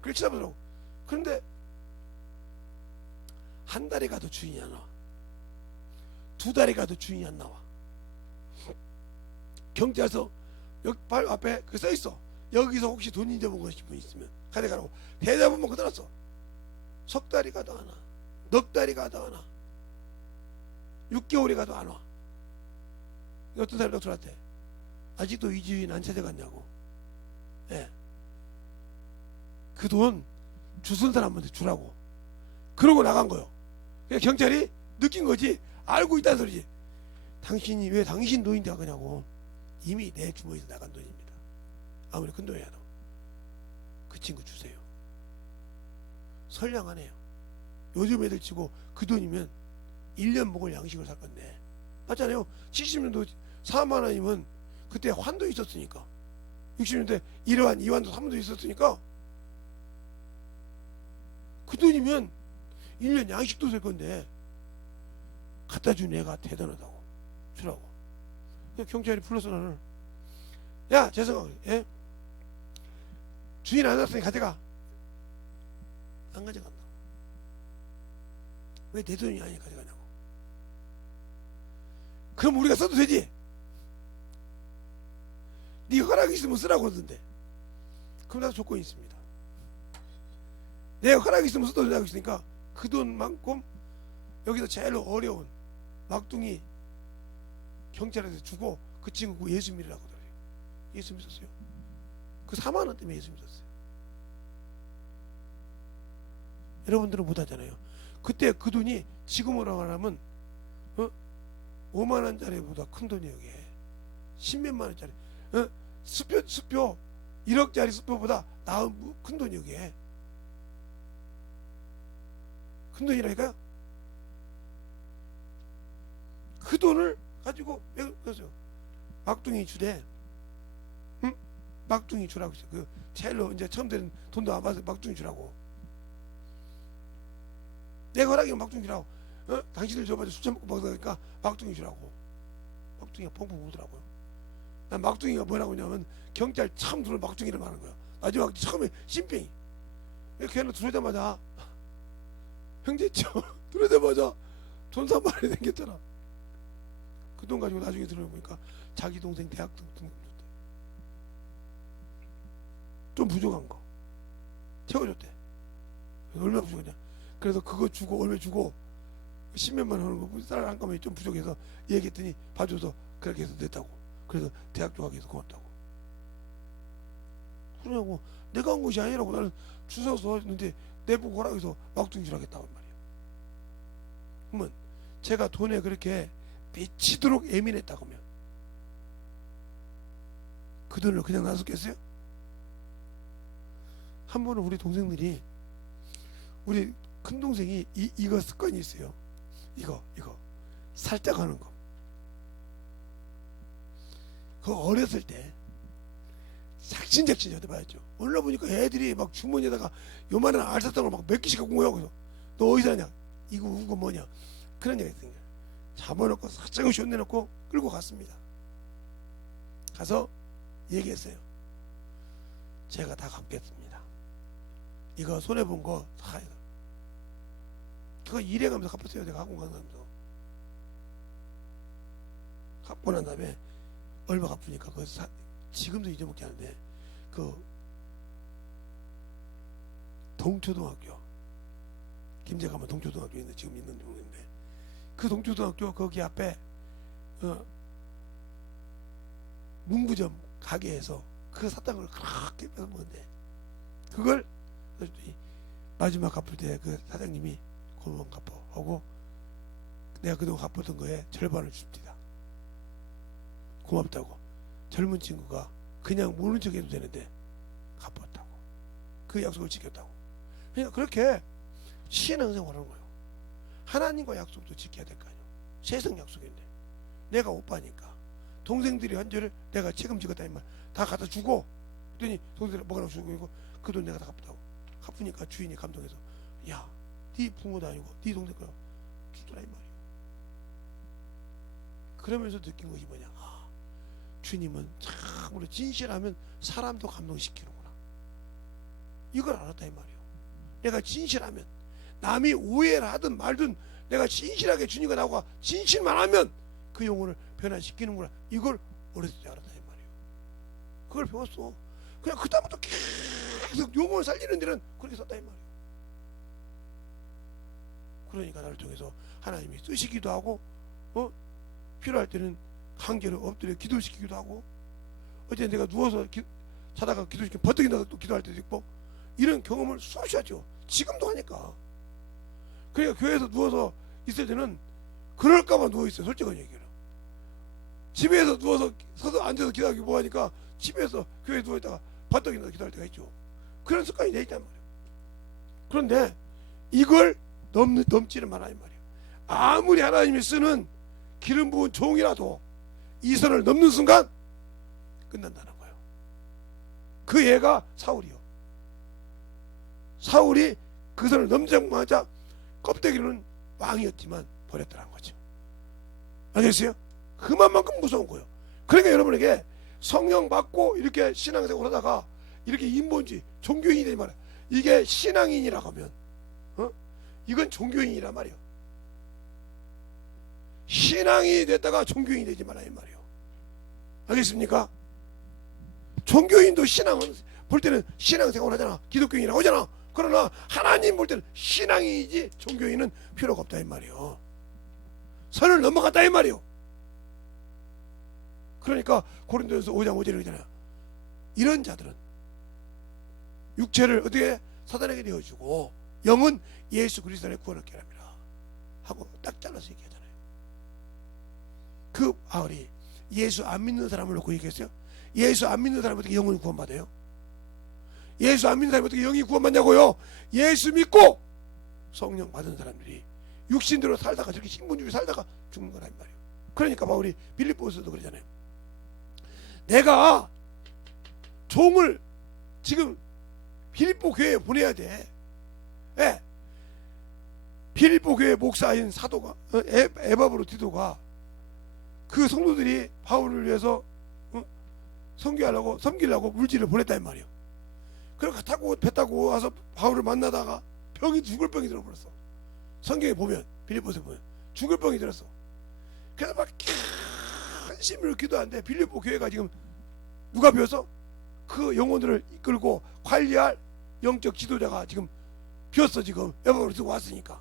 그렇게 치다보더라고. 그런데 한 달이 가도 주인이 안 나와. 두 달이 가도 주인이 안 나와. 경찰서 여기 발 앞에 그 써있어. 여기서 혹시 돈 잊어먹으신 분 있으면 가져가라고. 대답은 못 들었어. 석 달이 가도 안 와. 넉 달이 가도 안 와. 6개월이 가도 안 와. 어떤 사람이 들어왔대. 아직도 이 주인 안 찾아갔냐고. 예. 그 돈 주순 사람한테 주라고. 그러고 나간 거요. 그러니까 경찰이 느낀 거지. 알고 있다는 소리지. 당신이 왜 당신 돈인데 가냐고. 이미 내 주머니에서 나간 돈입니다. 아무리 큰 돈이라도 그 친구 주세요. 선량하네요. 요즘 애들 치고 그 돈이면 1년 먹을 양식을 살 건데. 맞잖아요. 70년도 4만 원이면 그때 환도 있었으니까. 60년대 1원, 2원도 3원도 있었으니까 그 돈이면 1년 양식도 살 건데 갖다 준 애가 대단하다고. 주라고. 경찰이 불러서 나를, 야 재성아, 예? 주인 안 왔으니 가져가. 안 가져간다. 왜 내 돈이 아니야 가져가냐고. 그럼 우리가 써도 되지. 네 허락이 있으면 쓰라고 하던데. 그럼 나도 조건이 있습니다. 내가 허락이 있으면 써도 된다고 했으니까 그 돈만큼 여기서 제일 어려운 막둥이 경찰한테 주고 그 친구 예수 믿으라고 그래요. 예수 믿었어요. 그 4만 원 때문에 예수 믿었어요. 여러분들은 못하잖아요. 그때 그 돈이 지금으로 말하면 5만 원짜리보다 큰 돈이에요. 이게 10몇만 원짜리. 수표 1억짜리 수표보다 나은 큰 돈이에요. 이게 큰 돈이라니까요. 그 돈을 가지고 왜 그러세요? 막둥이 주대. 응? 막둥이 주라고 했어요. 그 제일로 이제 처음 되는 돈도 안 받아서 막둥이 주라고. 내가 허락이면 막둥이 주라고. 당신들 줘봐도 술 처먹고 먹으니까 막둥이 주라고. 막둥이가 펑펑 우더라고요. 난 막둥이가 뭐라고 하냐면 경찰 참 들어 막둥이를 말하는 거야. 마지막 처음에 심병이. 걔는 들어오자마자 형제죠. 들어오자마자 돈 3만원이 생겼잖아. 그 돈 가지고 나중에 들어보니까 자기 동생 대학 등록금 줬대. 좀 부족한 거 채워줬대. 얼마나 부족하냐. 그래서 그거 주고 얼마 주고 10몇만 원 하는 거 쌀 한 가마에 좀 부족해서 얘기했더니 봐줘서 그렇게 해서 냈다고. 그래서 대학 조각해서 고맙다고. 그러냐고. 내가 한 것이 아니라고. 나는 주워서 했는데 내보고 허락해서 막둥이 주라겠다고 말이야. 그러면 제가 돈에 그렇게 미치도록 예민했다고 하면 그 돈을 그냥 놔뒀겠어요? 한 번은 우리 동생들이, 우리 큰 동생이 이거 습관이 있어요. 이거 살짝 하는 거. 그 어렸을 때 작진작진 여쭤봐야죠. 오늘 보니까 애들이 막 주머니에다가 요만한 알사탕을 막 몇 개씩 갖고 모여. 그래서 너 어디서 하냐? 이거 뭐냐? 그런 얘기가 있으니까 잡아놓고 살짝 쉬어내놓고 끌고 갔습니다. 가서 얘기했어요. 제가 다 갚겠습니다. 이거 손해본 거 다 그거 일해가면서 갚았어요. 내가 학원 가면서 갚고 난 다음에 얼마 갚으니까 지금도 잊어먹지 않는데 그 동초등학교, 김제 가면 동초등학교 있는데 지금 있는 동네인데 그 동초등학교 거기 앞에 문구점 가게에서 그 사탕을 그렇게 뺏어 먹는데 그걸 마지막 갚을 때 그 사장님이 고마운 갚어 하고 내가 그동안 갚았던 거에 절반을 줍니다. 고맙다고. 젊은 친구가 그냥 모른 척 해도 되는데 갚았다고. 그 약속을 지켰다고. 그러니까 그렇게 신앙생활하는 거예요. 하나님과 약속도 지켜야 될 거 아니에요. 세상 약속인데 내가 오빠니까 동생들이 한 죄를 내가 책임지겠다 이 말 다 갖다 주고, 그랬더니 동생들이 먹으라고 주고 그 돈 내가 다 갚다고. 갚으니까 주인이 감동해서 야, 네 부모도 아니고 네 동생 거야 주더라 이 말이에요. 그러면서 느낀 것이 뭐냐, 주님은 참으로 진실하면 사람도 감동시키는구나. 이걸 알았다 이 말이에요. 내가 진실하면, 남이 오해를 하든 말든 내가 진실하게 주님과 나와 진실만 하면 그 영혼을 변화시키는구나. 이걸 어렸을 때 알았다 이 말이에요. 그걸 배웠어. 그냥 그다음부터 계속 영혼을 살리는 데는 그렇게 썼다 이 말이에요. 그러니까 나를 통해서 하나님이 쓰시기도 하고, 필요할 때는 강제로 엎드려 기도시키기도 하고, 어제 내가 누워서 자다가 기도시키면 버뜩이나서 또 기도할 때도 있고, 이런 경험을 수없이 하죠. 지금도 하니까. 그러니까 교회에서 누워서 있을 때는 그럴까봐 누워있어요. 솔직한 얘기로. 집에서 누워서 서서 앉아서 기도하기 뭐하니까 집에서 교회에 누워있다가 버뜩이나서 기도할 때가 있죠. 그런 습관이 돼 있단 말이에요. 그런데 이걸 넘지는 말아야 말이에요. 아무리 하나님이 쓰는 기름 부은 종이라도 이 선을 넘는 순간 끝난다는 거예요. 그 애가 사울이요. 사울이 그 선을 넘자마자 껍데기로는 왕이었지만 버렸더라는 거죠. 알겠어요? 그만큼 무서운 거예요. 그러니까 여러분에게 성령 받고 이렇게 신앙생활 하다가 이렇게 인본주의 종교인이 되지 말아요. 이게 신앙인이라고 하면 이건 종교인이란 말이에요. 신앙이 됐다가 종교인이 되지 말아요 이 말이에요. 알겠습니까? 종교인도 신앙은 볼 때는 신앙생활 하잖아. 기독교인이라고 하잖아. 그러나 하나님 볼 때는 신앙이지 종교인은 필요가 없다 이 말이에요. 선을 넘어갔다 이 말이에요. 그러니까 고린도전서 5장 5절에 그러잖아요. 이런 자들은 육체를 어떻게 사단에게 내어주고 영은 예수 그리스도 안에 구원을 얻게 합니다 하고 딱 잘라서 얘기하잖아요. 그 바울이 예수 안 믿는 사람을 놓고 얘기했어요. 예수 안 믿는 사람이 어떻게 영을 구원받아요? 예수 안 믿는 사람이 어떻게 영이 구원받냐고요? 예수 믿고 성령 받은 사람들이 육신대로 살다가 저렇게 신분주의 살다가 죽는 거란 말이에요. 그러니까 바울이 빌립보서도 그러잖아요. 내가 종을 지금 빌립보 교회에 보내야 돼. 예. 빌립보 교회 목사인 사도가 에바브로 디도가 그 성도들이 바울을 위해서 섬기려고 물질을 보냈단 말이에요. 그래서 배 타고 와서 바울을 만나다가 죽을 병이 들어버렸어. 성경에 보면 빌립보서에 보면 죽을 병이 들었어. 그래서 막 한심을 기도하는데 빌립보 교회가 지금 누가 비어서 그 영혼들을 이끌고 관리할 영적 지도자가 지금 비었어. 지금 에바브로 쓰고 왔으니까.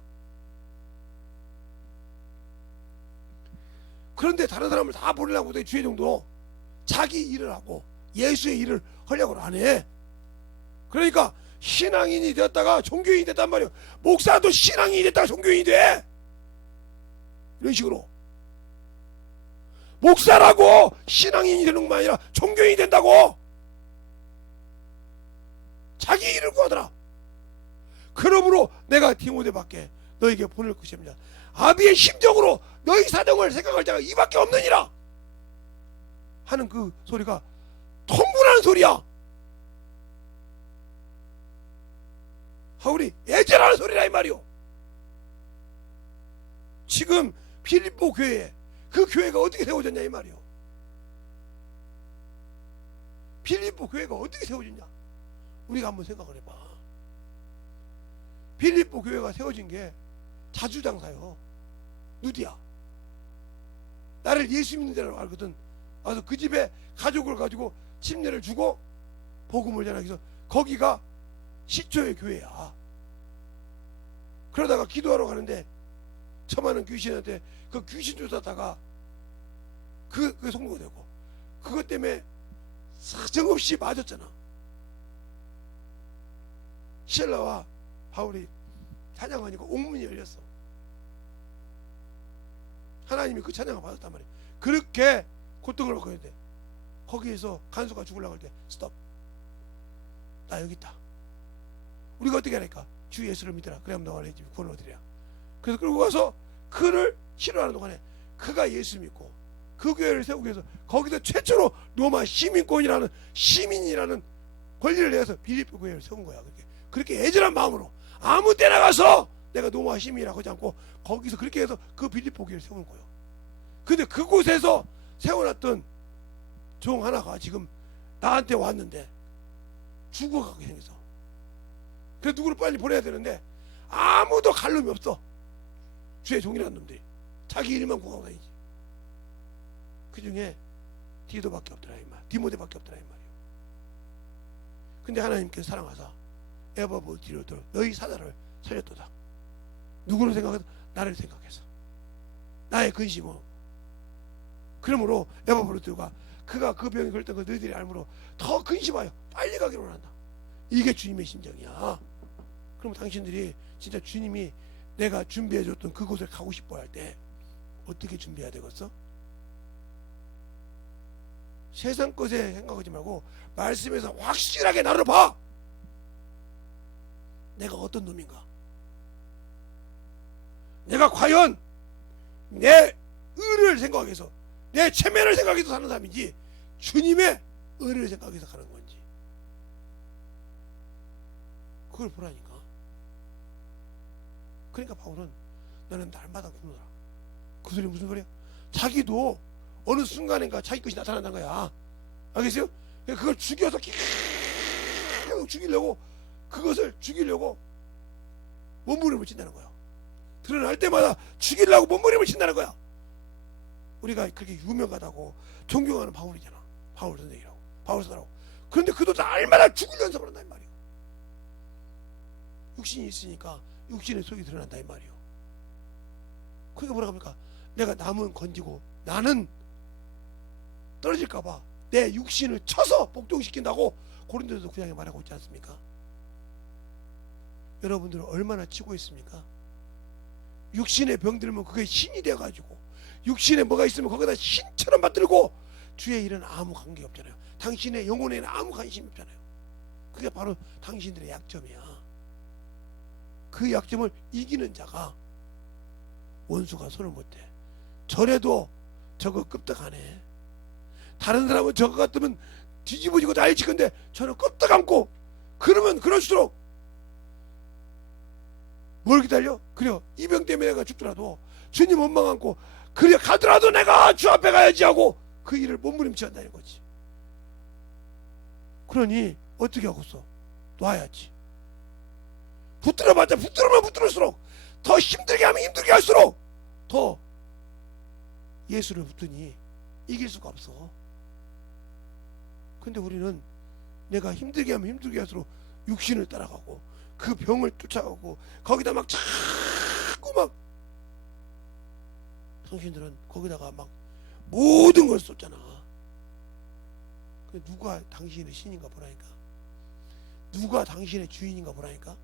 그런데 다른 사람을 다 보내려고 해. 주의 정도 자기 일을 하고 예수의 일을 하려고 안 해. 그러니까 신앙인이 되었다가 종교인이 됐단 말이에요. 목사도 신앙인이 됐다가 종교인이 돼. 이런 식으로 목사라고 신앙인이 되는 것만 아니라 종교인이 된다고. 자기 일을 구하더라. 그러므로 내가 디모데밖에 너에게 보낼 것입니다. 아비의 심정으로 너희 사정을 생각할 자가 이밖에 없느니라 하는 그 소리가 통분하는 소리야. 바울이 애절하는 소리라 이 말이요. 지금 빌립보 교회에 그 교회가 어떻게 세워졌냐 이 말이요. 빌립보 교회가 어떻게 세워졌냐 우리가 한번 생각을 해봐. 빌립보 교회가 세워진 게 자주장사요. 누디야. 나를 예수 믿는 자라고 알거든. 와서 그 집에 가족을 가지고 침례를 주고 복음을 전하기 위해서 거기가 시초의 교회야. 그러다가 기도하러 가는데 처마는 귀신한테 그 귀신 쫓았다가 그 성도가 되고 그것 때문에 사정없이 맞았잖아. 신라와 바울이 찬양하니까 옥문이 열렸어. 하나님이 그 찬양을 받았단 말이에요. 그렇게 고통을 받고 있는데 거기에서 간수가 죽으려고 할 때 스톱. 나 여기 있다. 우리가 어떻게 하니까 주 예수를 믿어라. 그래야 너와 내 집이 구원을 얻으리라. 그래서 끌고 가서 그를 치료하는 동안에 그가 예수 믿고 그 교회를 세우기 위해서 거기서 최초로 로마 시민권이라는 시민이라는 권리를 내서 빌립보 교회를 세운 거야. 그렇게 애절한 마음으로 아무 때나 가서 내가 로마 시민이라고 하지 않고 거기서 그렇게 해서 그 빌립보 교회를 세운 거예요. 근데 그곳에서 세워놨던 종 하나가 지금 나한테 왔는데 죽어가게 생겼어. 그래서 누구를 빨리 보내야 되는데 아무도 갈 놈이 없어. 주의 종이라는 놈들이 자기 일만 구하고 다니지. 그 중에 디도밖에 없더라 이 말. 디모데밖에 없더라 이 말이에요. 근데 하나님께서 사랑하사 에바브로디로 너희 사자를 살렸도다. 누구를 생각해서? 나를 생각해서 나의 근심으로. 그러므로 에바브로디가 그가 그 병이 걸렸던 거 너희들이 알므로 더 근심하여 빨리 가기로 원한다. 이게 주님의 심정이야. 그럼 당신들이 진짜 주님이 내가 준비해줬던 그곳을 가고 싶어 할 때 어떻게 준비해야 되겠어? 세상 것에 생각하지 말고 말씀에서 확실하게 나를 봐. 내가 어떤 놈인가? 내가 과연 내 의를 생각해서 내 체면을 생각해서 사는 사람인지 주님의 의를 생각해서 가는 건지 그걸 보라니까. 그러니까 바울은 너는 날마다 굶어라. 그 소리 무슨 소리야? 자기도 어느 순간인가 자기 것이 나타난다는 거야. 알겠어요? 그걸 죽여서 계속 죽이려고 그것을 죽이려고 몸부림을 친다는 거야. 드러날 때마다 죽이려고 몸부림을 친다는 거야. 우리가 그렇게 유명하다고 존경하는 바울이잖아. 바울 선생이라고 바울 사라고. 그런데 그도 날마다 죽을 연습을 한다 이 말이야. 육신이 있으니까 육신의 속이 드러난다 이 말이요. 그러니까 뭐라 합니까? 내가 남은 건지고 나는 떨어질까봐 내 육신을 쳐서 복종시킨다고 고린도서 9장에 말하고 있지 않습니까? 여러분들은 얼마나 치고 있습니까? 육신의 병 들면 그게 신이 되어가지고 육신에 뭐가 있으면 거기다 신처럼 받들고 주의 일은 아무 관계 없잖아요. 당신의 영혼에는 아무 관심이 없잖아요. 그게 바로 당신들의 약점이야. 그 약점을 이기는 자가 원수가 손을 못대. 저래도 저거 끄떡하네. 다른 사람은 저거 같으면 뒤집어지고 난리치건데 저는 끄떡 안고 그러면 그럴수록 뭘 기다려? 그래 이 병 때문에 내가 죽더라도 주님 원망 안고 그래 가더라도 내가 주 앞에 가야지 하고 그 일을 몸부림치한다는 거지. 그러니 어떻게 하겠어? 놔야지. 붙들어봤자 붙들면 붙들을수록 더 힘들게 하면 힘들게 할수록 더 예수를 붙으니 이길 수가 없어. 근데 우리는 내가 힘들게 하면 힘들게 할수록 육신을 따라가고 그 병을 쫓아가고 거기다 막 자꾸 막 당신들은 거기다가 막 모든 걸 쏟잖아. 누가 당신의 신인가 보라니까. 누가 당신의 주인인가 보라니까.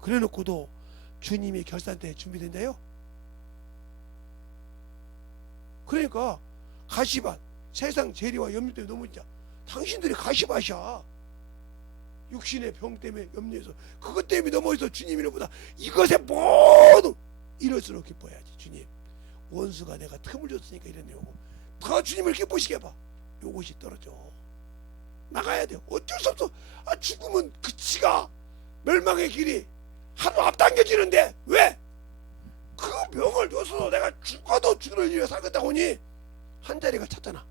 그래놓고도 주님이 결산 때 준비된대요. 그러니까 가시밭 세상 재리와 염려 때문에 너무 진짜 당신들이 가시밭이야. 육신의 병 때문에 염려해서 그것 때문에 넘어져서 주님이를 보다 이것에 모두 이럴수록 기뻐해야지. 주님 원수가 내가 틈을 줬으니까 이랬네. 요거 더 주님을 기쁘시게 해봐. 요것이 떨어져 나가야 돼. 어쩔 수 없어. 죽으면 그치가 멸망의 길이 하루 앞당겨지는데 왜? 그 병을 줘서 내가 죽어도 주를 위해 살겠다고 하니 한 자리가 찼잖아.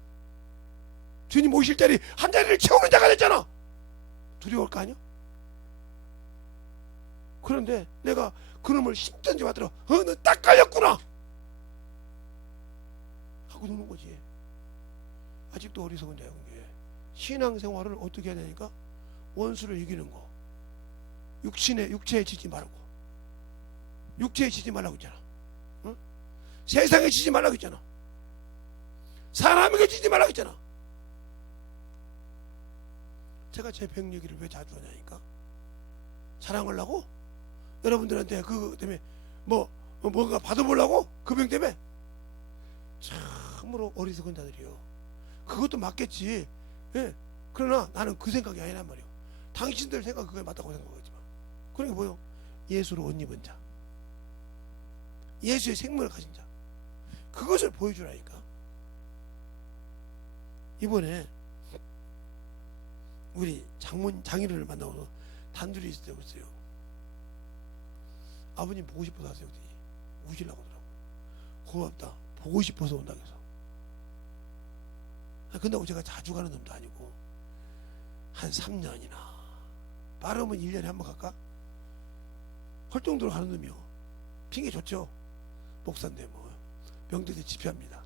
주님 오실 자리 한 자리를 채우는 자가 됐잖아. 두려울 거 아니야? 그런데 내가 그놈을 힘든지 받들어 너 딱 깔렸구나 하고 노는 거지. 아직도 어리석은 자야. 신앙생활을 어떻게 해야 되니까 원수를 이기는 거. 육체에 지지 말고 육체에 지지 말라고 했잖아. 응? 세상에 지지 말라고 했잖아. 사람에게 지지 말라고 했잖아. 제가 제 병 얘기를 왜 자주 하냐니까 자랑하려고. 여러분들한테 그 때문에 뭔가 받아보려고. 그 병 때문에. 참으로 어리석은 자들이요. 그것도 맞겠지. 예. 그러나 나는 그 생각이 아니란 말이에요. 당신들 생각 그게 맞다고 생각하지만, 그러니까 뭐요? 예수로 옷 입은 자, 예수의 생명을 가진 자, 그것을 보여주라니까. 이번에 우리 장인어른을 만나고 단둘이 있을 때 그랬어요. 아버님 보고 싶어서 하세요. 우시려고 하더라고. 고맙다, 보고 싶어서 온다고 해서. 근데 제가 자주 가는 놈도 아니고 한 3년이나, 빠르면 1년에 한 번 갈까? 헐 정도로 가는 놈이요. 핑계 좋죠. 목사인데 뭐 명절 때 집회합니다.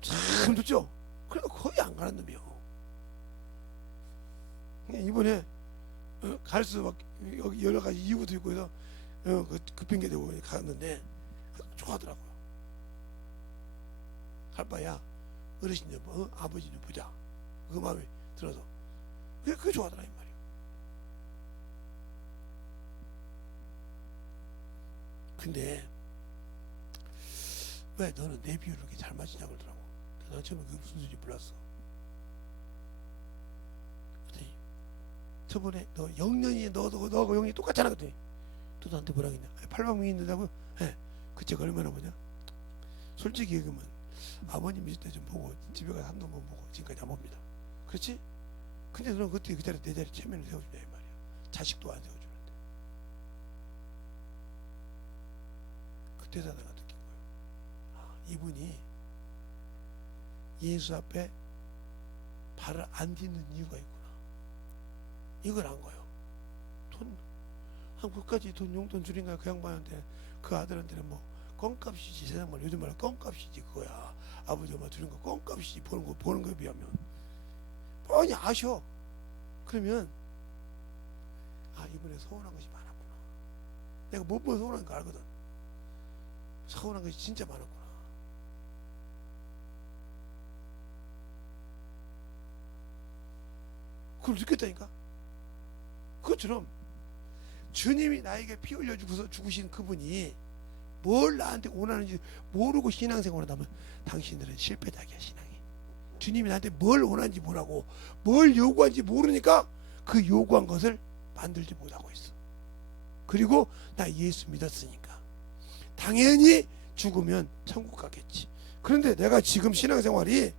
참 좋죠. 그래도 거의 안 가는 놈이요. 이번에 갈 수밖에, 여기 여러 가지 이유도 있고 해서 그 핑계 대고 갔는데 좋아하더라고요. 갈 바야 어르신 좀 아버지 좀 보자, 그 마음이 들어서 그게 좋아하더라 이 말이에요. 근데 왜 너는 내 비율을 그렇게 잘 맞추냐 그러더라고. 난 처음에 그게 무슨 소리인지 몰랐어. 그랬더니 저번에 너 영년이 너하고 영년이 똑같잖아 그랬더니 또 나한테 뭐라 했냐. 800명이 있는다고? 예. 그 책 얼마나 보냐? 솔직히 얘기하면 아버님 있을 때 좀 보고 집에 가서 한두 번 보고 지금까지 안 봅니다. 그렇지? 근데 너는 그때 그 자리에 내 자리에 체면을 세워주냐 이 말이야. 자식도 안 세워주는데. 그때서 내가 느낀 거예요. 아, 이분이 예수 앞에 발을 안 딛는 이유가 있구나. 이걸 안 거예요. 한국까지 돈 용돈 줄인가 그 양반한테, 그 아들한테는 뭐 껌값이지. 세상말 요즘 말로 껌값이지 그거야. 아버지 엄마 줄인 거 껌값이지. 보는 거에 비하면 뻔히 아셔. 그러면 아, 이번에 서운한 것이 많았구나. 내가 못 보면 서운한 거 알거든. 서운한 것이 진짜 많았구나. 그걸 느꼈다니까. 그것처럼 주님이 나에게 피 흘려 주고서 죽으신 그분이 뭘 나한테 원하는지 모르고 신앙생활을 하면 당신들은 실패작이야. 신앙이. 주님이 나한테 뭘 원하는지 뭐라고, 뭘 요구하는지 모르니까 그 요구한 것을 만들지 못하고 있어. 그리고 나 예수 믿었으니까 당연히 죽으면 천국 가겠지. 그런데 내가 지금 신앙생활이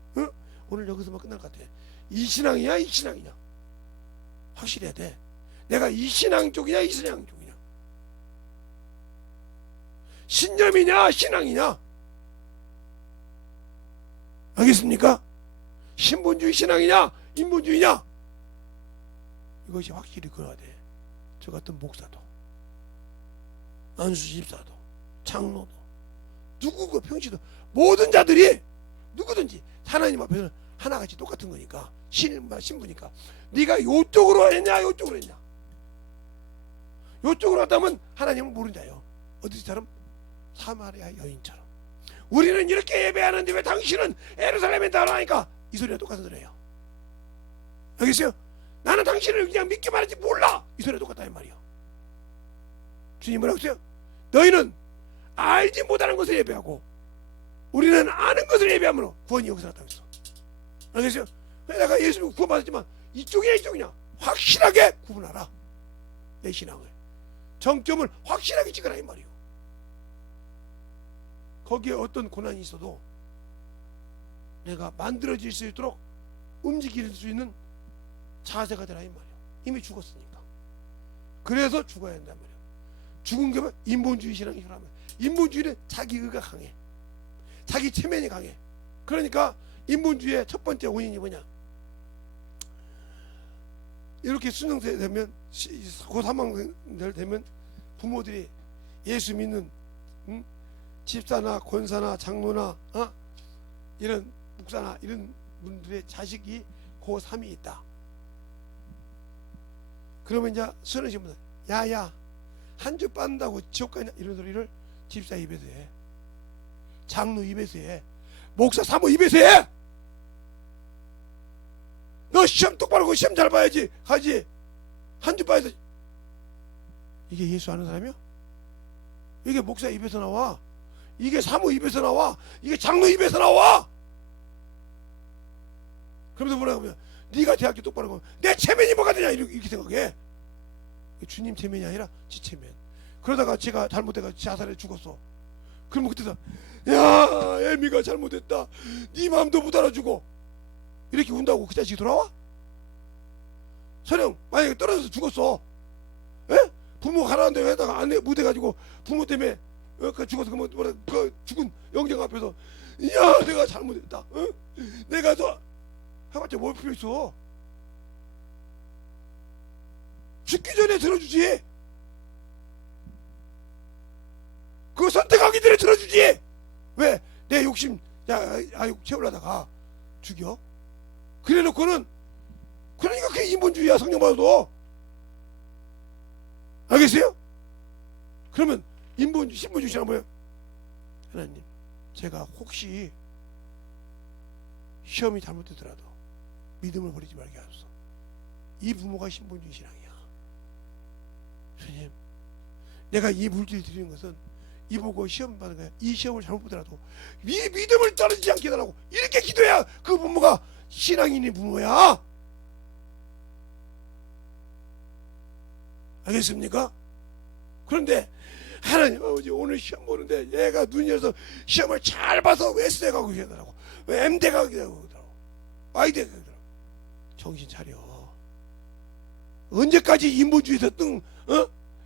오늘 여기서만 끝날 것 같아. 이 신앙이냐 이 신앙이냐 확실해야 돼. 내가 이 신앙 쪽이냐 이 신앙 쪽이냐, 신념이냐 신앙이냐. 알겠습니까? 신분주의 신앙이냐 인본주의냐, 이것이 확실히 그래야 돼. 저 같은 목사도 안수 집사도 장로도 누구고 평시도 모든 자들이 누구든지 하나님 앞에서는 하나같이 똑같은 거니까, 신부니까 네가 요쪽으로 했냐 요쪽으로 했냐. 요쪽으로 갔다면 하나님은 모르는 자요. 어디처럼? 사마리아 여인처럼. 우리는 이렇게 예배하는데 왜 당신은 예루살렘에 나가니까, 이 소리가 똑같은 소리예요. 알겠어요? 나는 당신을 그냥 믿기만 하지 몰라, 이 소리가 똑같다 이 말이에요. 주님 뭐라고 했어요? 너희는 알지 못하는 것을 예배하고 우리는 아는 것을 예배함으로 구원이 여기서 나타나고 있어. 알겠어요? 내가 예수를 구원받았지만 이쪽이냐 이쪽이냐 확실하게 구분하라. 내 신앙을 정점을 확실하게 찍으라 이 말이에요. 거기에 어떤 고난이 있어도 내가 만들어질 수 있도록 움직일 수 있는 자세가 되라 이 말이에요. 이미 죽었으니까. 그래서 죽어야 된단 말이에요. 죽은 게 인본주의 신앙이라면, 인본주의는 자기 의가 강해, 자기 체면이 강해. 그러니까 인본주의의 첫 번째 원인이 뭐냐, 이렇게 수능세 되면 고 3학년 되면 부모들이 예수 믿는 집사나 권사나 장로나 이런 목사나 이런 분들의 자식이 고3이 있다. 그러면 이제 서른씩 분들 야야 한 주 빤다고 지옥 가냐 이런 소리를 집사 입에서 해, 장로 입에서 해, 목사 사모 입에서 해. 너 시험 똑바로 하고 시험 잘 봐야지 가지, 한 주 봐야지. 이게 예수 아는 사람이야? 이게 목사 입에서 나와, 이게 사모 입에서 나와, 이게 장로 입에서 나와. 그러면서 뭐라고 하면 네가 대학교 똑바로 가면 내 체면이 뭐가 되냐 이렇게 생각해. 주님 체면이 아니라 지 체면. 그러다가 제가 잘못해가 자살해 죽었어. 그러면 그때서 야 애미가 잘못했다, 네 마음도 못 알아주고 이렇게 운다고 그 자식이 돌아와? 설령 만약에 떨어져서 죽었어, 에? 부모 가라는데 왜다가 안 못해가지고 부모 때문에 죽어서 그 죽은 영정 앞에서 야 내가 잘못했다, 어? 내가 더 해봤자 뭘 필요 있어. 죽기 전에 들어주지. 그거 선택하기 전에 들어주지. 왜? 내 욕심 아육 채우려다가 죽여? 그래놓고는 그러니까 그게 인본주의야. 성령 받아도. 알겠어요? 그러면 신본주의란 뭐예요? 하나님, 제가 혹시 시험이 잘못되더라도 믿음을 버리지 말게 하소서. 이 부모가 신본주의 신앙이야. 주님, 내가 이 물질 드리는 것은 이보고 시험 받는 거야. 이 시험을 잘못 보더라도 이 믿음을 떨어지지 않게 해달라고 이렇게 기도해야 그 부모가 신앙인의 부모야. 알겠습니까? 그런데 하나님 아버지, 오늘 시험 보는데 얘가 눈이 열어서 시험을 잘 봐서 S대 가고 해달라고, 왜 M대 가고 해달라고, Y대 가고 해달라고. 정신 차려. 언제까지 인본주의에서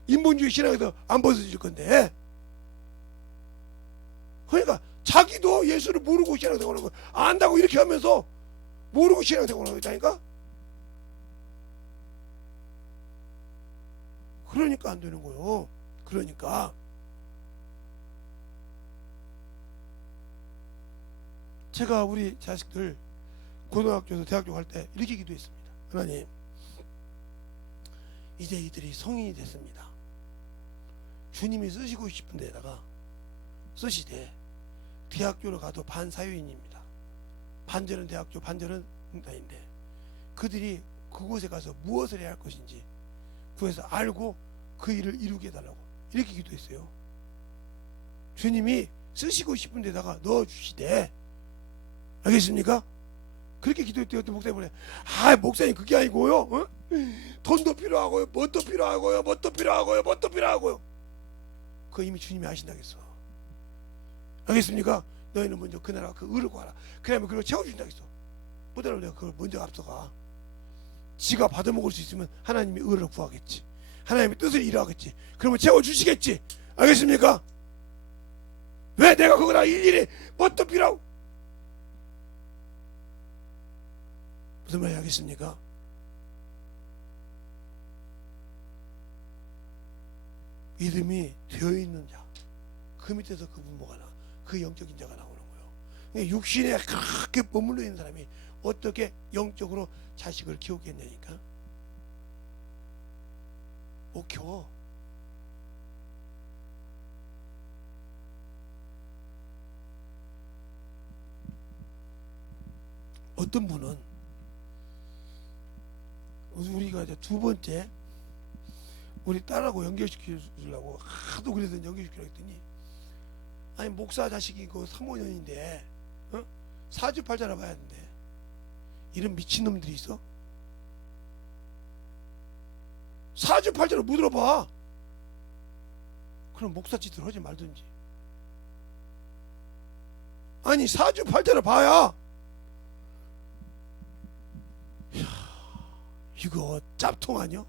인본주의 신앙에서 안 벗어질 건데? 그러니까 자기도 예수를 모르고 신앙생활 하는 거 안다고 이렇게 하면서 모르고 신앙생활 하고 있다니까? 그러니까 안 되는 거요. 그러니까 제가 우리 자식들 고등학교에서 대학교 갈 때 이렇게 기도했습니다. 하나님, 이제 이들이 성인이 됐습니다. 주님이 쓰시고 싶은 데다가 쓰시되 대학교를 가도 반사회인입니다. 반절은 대학교, 반절은 공단인데 그들이 그곳에 가서 무엇을 해야 할 것인지 구해서 알고 그 일을 이루게 해달라고 이렇게 기도했어요. 주님이 쓰시고 싶은 데다가 넣어주시되. 알겠습니까? 그렇게 기도했더니 어떤 목사님이 목사님 그게 아니고요, 어? 돈도 필요하고요, 뭣도 필요하고요, 뭣도 필요하고요, 뭣도 필요하고요. 그거 이미 주님이 아신다겠어. 알겠습니까? 너희는 먼저 그 나라 그 의를 구하라. 그러면 그걸 채워준다겠어. 못하면 내가 그걸 먼저 앞서가. 지가 받아먹을 수 있으면 하나님이 의를 구하겠지. 하나님의 뜻을 이루하겠지. 그러면 채워주시겠지. 알겠습니까? 왜 내가 그거다 일일이 뭣도 필요하고. 무슨 말인지 알겠습니까? 믿음이 되어있는 자, 그 밑에서 그 부모가 나, 그 영적인 자가 나오는 거예요. 육신에 그렇게 머물러 있는 사람이 어떻게 영적으로 자식을 키우겠냐니까. 못 키워. 어떤 분은 우리가 이제 두 번째 우리 딸하고 연결시키려고 하도 그래서 연결시키려고 했더니, 아니 목사 자식이 그 사모년인데 사주팔자나 봐야 하는데 이런 미친놈들이 있어? 사주팔자를 못 들어봐. 그럼 목사 짓을 하지 말든지. 아니 사주팔자를 봐야, 이야, 이거 짭통 아니야?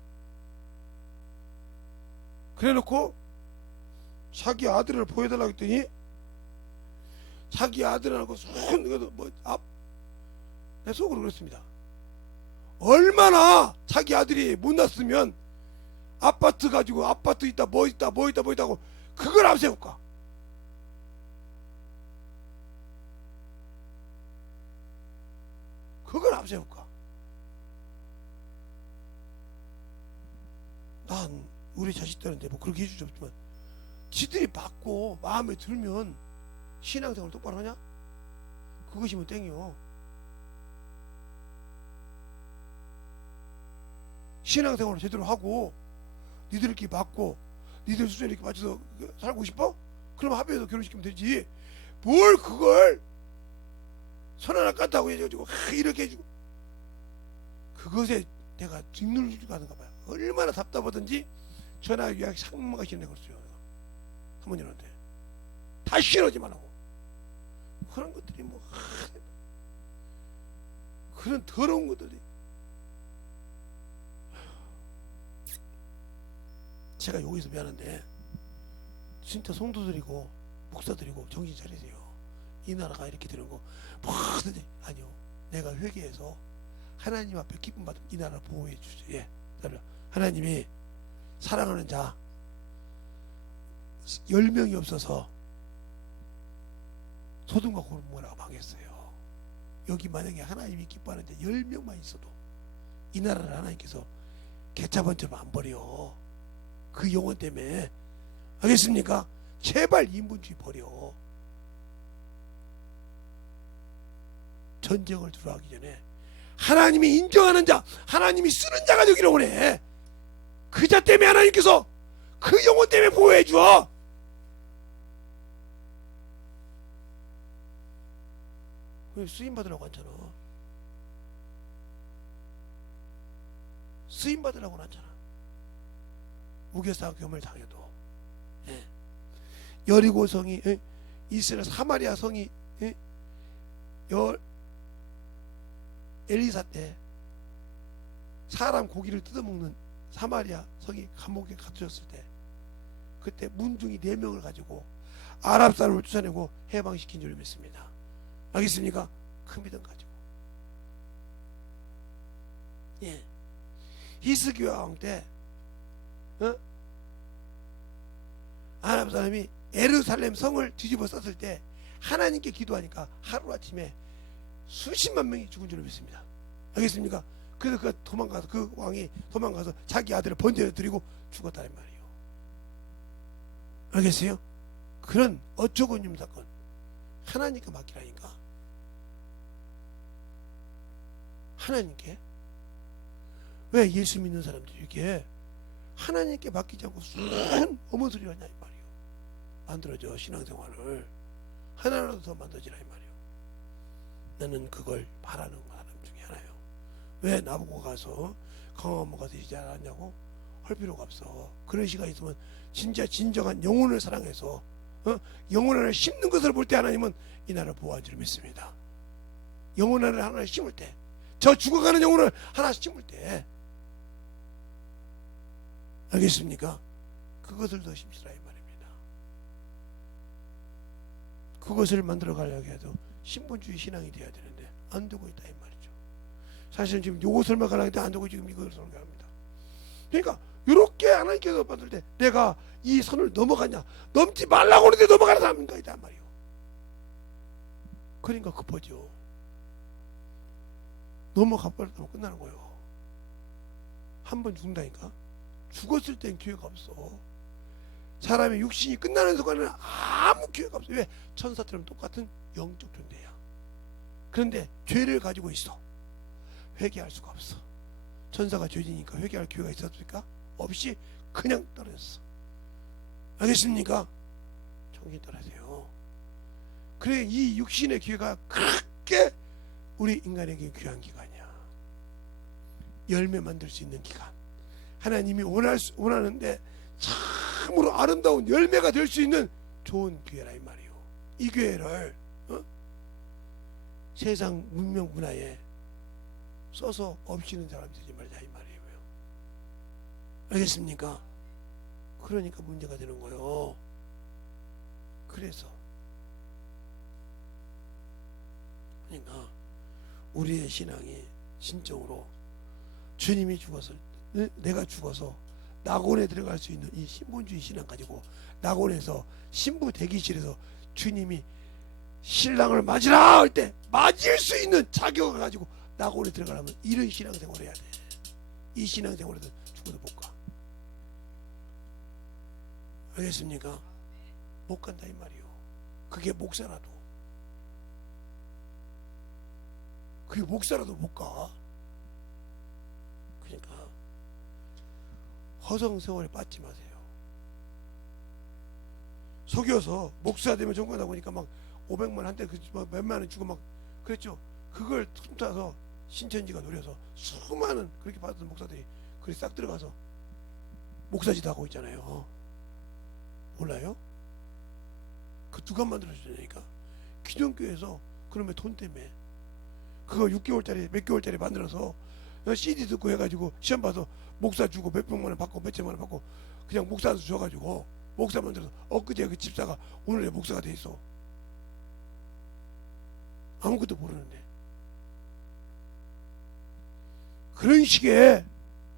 그래놓고 자기 아들을 보여달라고 했더니 자기 아들하고 내 속으로 그랬습니다. 얼마나 자기 아들이 못났으면 아파트 가지고 아파트 있다 뭐 있다 뭐 있다 뭐 있다고 그걸 앞세울까? 그걸 앞세울까? 난 우리 자식들한테 뭐 그렇게 해주지 없지만 지들이 받고 마음에 들면 신앙생활 똑바로 하냐? 그것이면 땡이요. 신앙생활을 제대로 하고 니들끼리 맞고 니들 수준에 이렇게 맞춰서 살고 싶어? 그럼 합의해서 결혼시키면 되지. 뭘 그걸 선 하나 깠다고 해가지고 이렇게 해주고. 그것에 내가 뒷눈을 가는가 봐요. 얼마나 답답하든지 전화 예약 상마가 싫네 그랬어요. 사모님한테 다시 이러지 말라고. 그런 것들이 뭐 그런 더러운 것들이 제가 여기서 미안한데 진짜 성도들이고 목사들이고 정신 차리세요. 이 나라가 이렇게 되는 거 뭐든지 아니요. 내가 회개해서 하나님 앞에 기쁨 받으면 이 나라 보호해 주세요. 예. 하나님이 사랑하는 자 10명이 없어서 소돔과 고모라가 망했어요. 여기 만약에 하나님이 기뻐하는 자 10명만 있어도 이 나라를 하나님께서 개차번처럼 안 버려. 그 영혼 때문에. 알겠습니까? 제발 인본주의 버려. 전쟁을 들어가기 전에 하나님이 인정하는 자, 하나님이 쓰는 자가 되기를 원해. 그 자 때문에 하나님께서 그 영혼 때문에 보호해 줘. 왜 쓰임 받으라고 하잖아. 쓰임 받으라고 하잖아. 우겨싸 겸을 당해도. 예. 여리고 성이, 예? 이스라엘 사마리아 성이, 예? 엘리사 때 사람 고기를 뜯어먹는 사마리아 성이 감옥에 갇혔을 때 그때 문중이 4명을 가지고 아랍 사람을 쫓아내고 해방시킨 줄 믿습니다. 알겠습니까? 큰 믿음 가지고. 예. 히스기야 왕 때 아랍 사람이 예루살렘 성을 뒤집어 썼을 때 하나님께 기도하니까 하루아침에 수십만 명이 죽은 줄 믿습니다. 알겠습니까? 그래서 그 왕이 도망가서 자기 아들을 번제를 드리고 죽었다는 말이에요. 알겠어요? 그런 어처구니없는 사건 하나님께 맡기라니까. 하나님께. 왜 예수 믿는 사람들이 이렇게 하나님께 맡기지 않고 순 어머소리를 하냐 이 말이에요. 만들어줘 신앙생활을 하나라도 더 만들어지라 이 말이에요. 나는 그걸 바라는 사람 중에 하나예요. 왜 나보고 가서 강화문 가서 이제 알았냐고 할 필요가 없어. 그런 시간이 있으면 진짜 진정한 영혼을 사랑해서 영혼을 심는 것을 볼 때 하나님은 이 나라를 보호한 줄 믿습니다. 영혼을 하나 심을 때, 저 죽어가는 영혼을 하나 심을 때, 알겠습니까? 그것을 더 심시라 이 말입니다. 그것을 만들어 가려고 해도 신분주의 신앙이 돼야 되는데 안 되고 있다 이 말이죠. 사실은 지금 요거 설명하려고 했는데 안 되고 지금 이걸 설명합니다. 그러니까 이렇게 하나님께서 만들 때 내가 이 선을 넘어가냐, 넘지 말라고 하는데 넘어가는 사람인가 이다 말이요. 그러니까 급하죠. 넘어가 버리면 끝나는 거예요. 한 번 죽는다니까. 죽었을 땐 기회가 없어. 사람의 육신이 끝나는 순간에는 아무 기회가 없어. 왜? 천사처럼 똑같은 영적 존재야. 그런데 죄를 가지고 있어. 회개할 수가 없어. 천사가 죄지니까 회개할 기회가 있었을까? 없이 그냥 떨어졌어. 알겠습니까? 정신 따라세요. 그래 이 육신의 기회가 그렇게 우리 인간에게 귀한 기간이야. 열매 만들 수 있는 기간. 하나님이 원하는데 참으로 아름다운 열매가 될 수 있는 좋은 기회라 이 말이요. 이 기회를 세상 문명 문화에 써서 없이는 사람이 되지 말자 이 말이에요. 알겠습니까? 그러니까 문제가 되는 거예요. 그래서 그러니까 우리의 신앙이 진정으로 주님이 죽어서 내가 죽어서 낙원에 들어갈 수 있는 이 신분주의 신앙 가지고 낙원에서 신부 대기실에서 주님이 신랑을 맞으라 할 때 맞을 수 있는 자격을 가지고 낙원에 들어가려면 이런 신앙생활을 해야 돼. 이 신앙생활에서 죽어도 못 가. 알겠습니까? 못 간다 이 말이요. 그게 목사라도 못 가. 그러니까 허송세월에 빠지지 마세요. 속여서 목사 되면 전공하다 보니까 막 500만 한때 몇만 원 주고 막 그랬죠. 그걸 틈타서 신천지가 노려서 수많은 그렇게 받았던 목사들이 그리 싹 들어가서 목사짓 하고 있잖아요. 몰라요? 그 누가 만들어주냐니까. 기존교회에서 그놈의 돈 때문에 그거 6개월짜리 몇 개월짜리 만들어서 CD 듣고 해가지고 시험 봐서 목사 주고 몇백만원 받고 몇천만원 받고 그냥 목사 줘가지고 목사 만들어서 엊그제 그 집사가 오늘의 목사가 돼 있어. 아무것도 모르는데. 그런 식의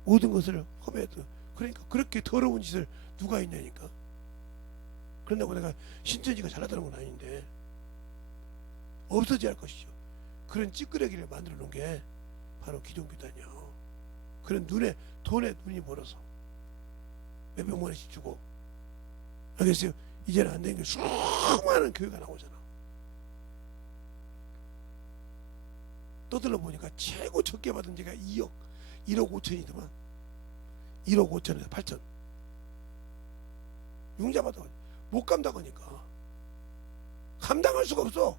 모든 것을 허비했던. 그러니까 그렇게 더러운 짓을 누가 있냐니까. 그런다고 내가 신천지가 잘하다는 건 아닌데 없어져야 할 것이죠. 그런 찌끄레기를 만들어 놓은 게 바로 기존교단이요. 그런 돈에 눈이 멀어서 몇백만 원씩 주고. 알겠어요? 이제는 안 되는 게 수많은 교회가 나오잖아. 떠들러 보니까 최고 적게 받은 제가 1억 5천이더만. 1억 5천에서 8천. 융자받아 못 감당하니까. 감당할 수가 없어.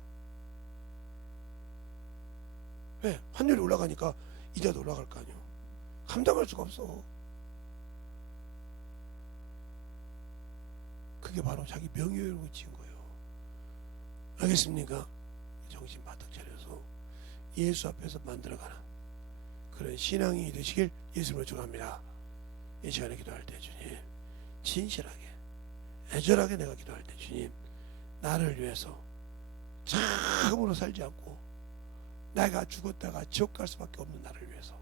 왜? 환율이 올라가니까 이자도 올라갈 거 아니야. 감당할 수가 없어. 그게 바로 자기 명예를 지은 거예요. 알겠습니까? 정신 바짝 차려서 예수 앞에서 만들어가는 그런 신앙이 되시길 예수님을 축원합니다. 이 시간에 기도할 때 주님, 진실하게 애절하게 내가 기도할 때 주님, 나를 위해서 참으로 살지 않고 내가 죽었다가 지옥 갈 수밖에 없는 나를 위해서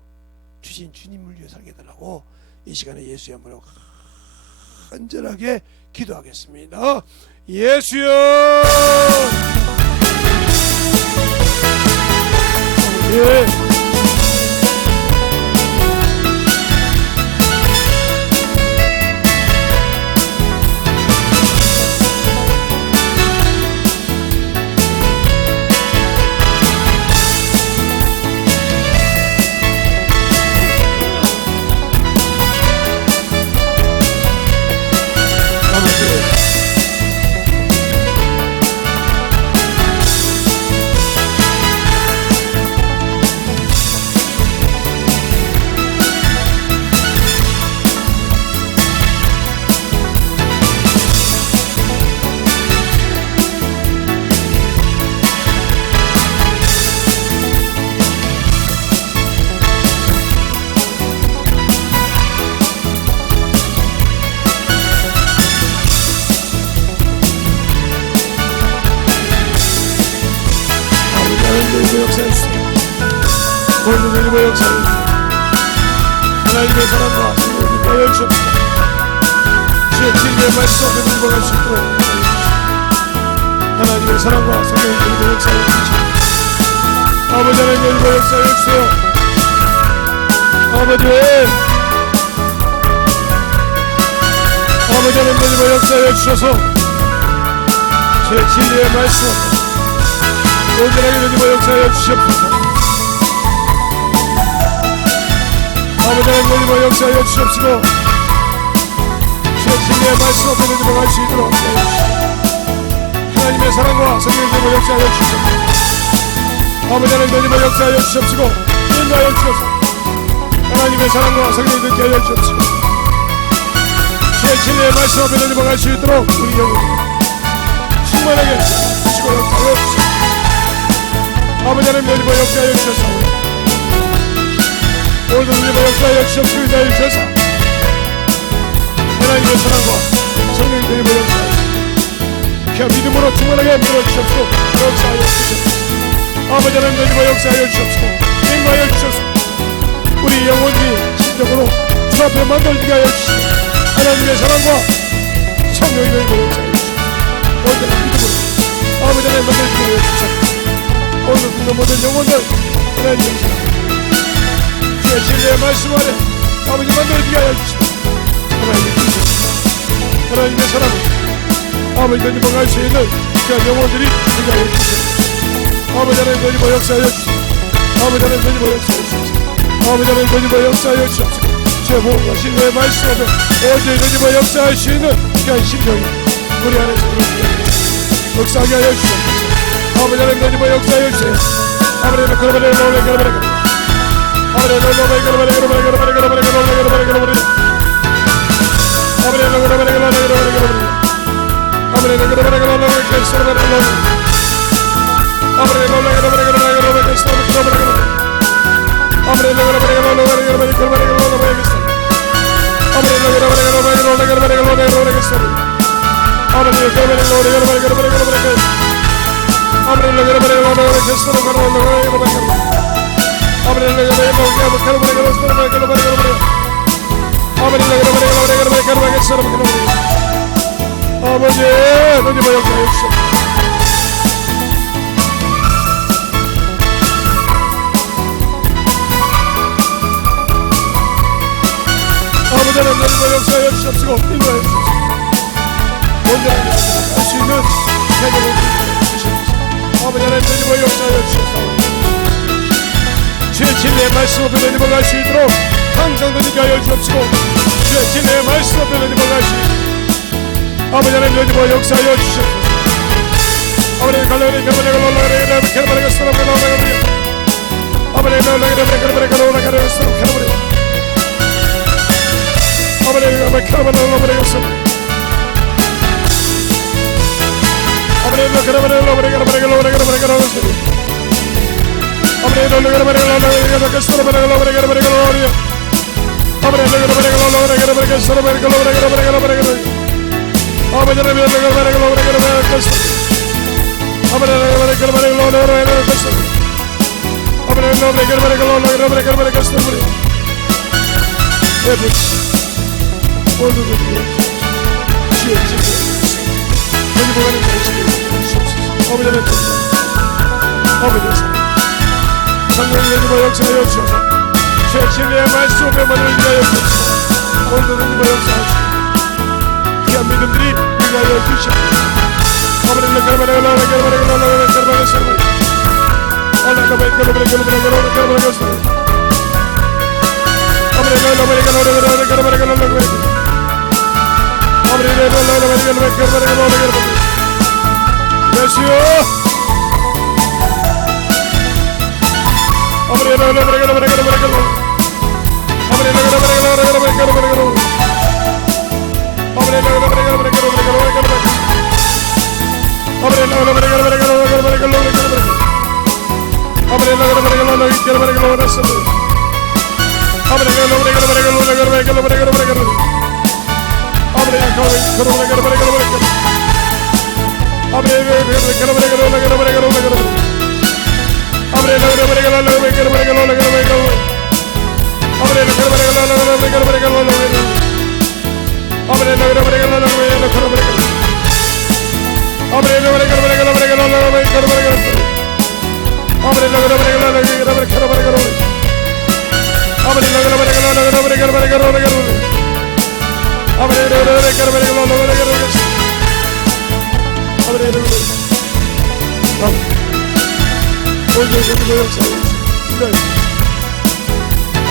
주신 주님을 위해 살게 해달라고 이 시간에 예수의 이름으로 간절하게 기도하겠습니다. 예수여, 예. 하나님의 사랑과 성령이 내어 주옵소서. 주의 진리의 말씀 앞에 눈박할 수 있도록 하나님의 사랑과 성령이 내어 역사해 주시옵소서. 아버지 하나님 내어 역사해 주세요. 아버지 하나님 내어 역사해 주셔서 주의 진리의 말씀 앞에 온전하게 내어 역사해 주시옵소서. 아버지 하나님 역사하여 주시옵시고 주의 진리의 말씀 앞에 내려갈 수 있도록 하나님의 사랑과 성령의 역사하여 주시옵소서. 아버지 하나님 역사하여 주시옵시고 인도하여 주셔서 하나님의 사랑과 성령을 듣게 하여 주시옵시고 주의 진리의 말씀 앞에 내려갈 수 있도록 우리 영혼을 충만하게 주시고 역사하여 주시옵소서. 아버지 하나님 역사하여 주셔서 모든 우리의 역사에 주시옵시고 인도하여 주셔서 하나님의 사랑과 성령의 역사에 귀한 믿음으로 충만하게 만들어 주시옵시고 역사하여 주시옵소서. 아버지 하나님의 역사하여 주시옵시고 인도하여 주셔서 우리 영혼이 진정으로 주 앞에 만들게 하여 주시고 하나님의 사랑과 성령의 역사하여 주시옵소서. 온전한 믿음으로 아버지 하나님 만들게 하여 주시옵소서. 오늘 그런 모든 영혼들 하나님의 사랑 진리의 말씀 안에 아버지 만들어지게 하여 주시고 하나님의 주시옵소서. 하나님의 사랑 아버지 하나님 망할 수 있는 귀한 영혼들이 되게 하여 주시옵소서. 아버지 하나님 역사하여 주시옵소서. 아버지 하나님 역사하여 주시옵소서. 아버지 하나님 역사하여 주시옵소서. 제 보험과 신뢰의 말씀 앞에 온전히 역사할 수 있는 귀한 심령이 우리 안에서 역사하게 하여 주시옵소서. 아버지 하나님 역사하여 주세요. 아버지 하나님 그러면 아버지, 너희 뭐 역사해 주시옵소서. 아버지 하나님, 너희 뭐 역사해 주시옵소서. 인도해 주시옵소서. 온전하게 할수 있는 개념을 주시옵소서. 아버지 하나님, 너희 뭐 역사해 주시옵소서. 주의 진리의 말씀 앞에 너희 뭐가 할 수 있도록 항상 너희가 하여 주옵시고, 주의 진리의 말씀 앞에 너희 뭐가 할 수 있도록 아버지 하나님, 너희 뭐 역사하여 주시옵소서. 아버지 갈라리 갈라리 갈라리 갈라리 갈라리 갈라리 아버지 갈라리 갈라리 갈라리 갈라리 성령님 역사하여 주옵소서. 주의 진리의 말씀 앞에 만을 위하여 주옵소서. 오늘도 누구 역사하시고 귀한 믿음들이 위하여 주시옵소서.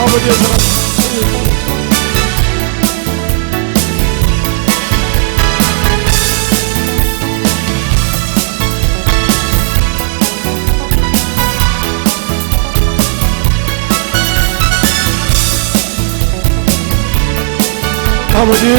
아버지의 사랑 아버지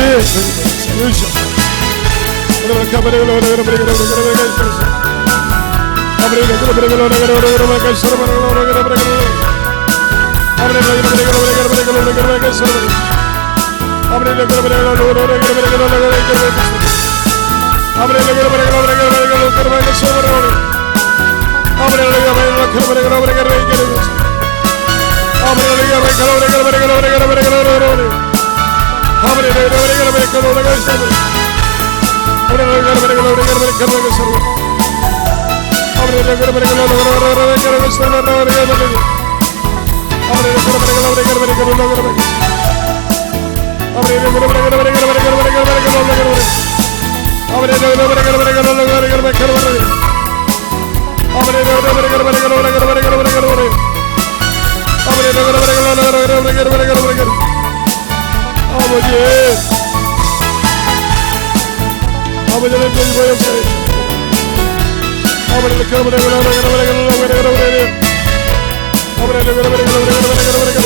아버지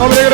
Abre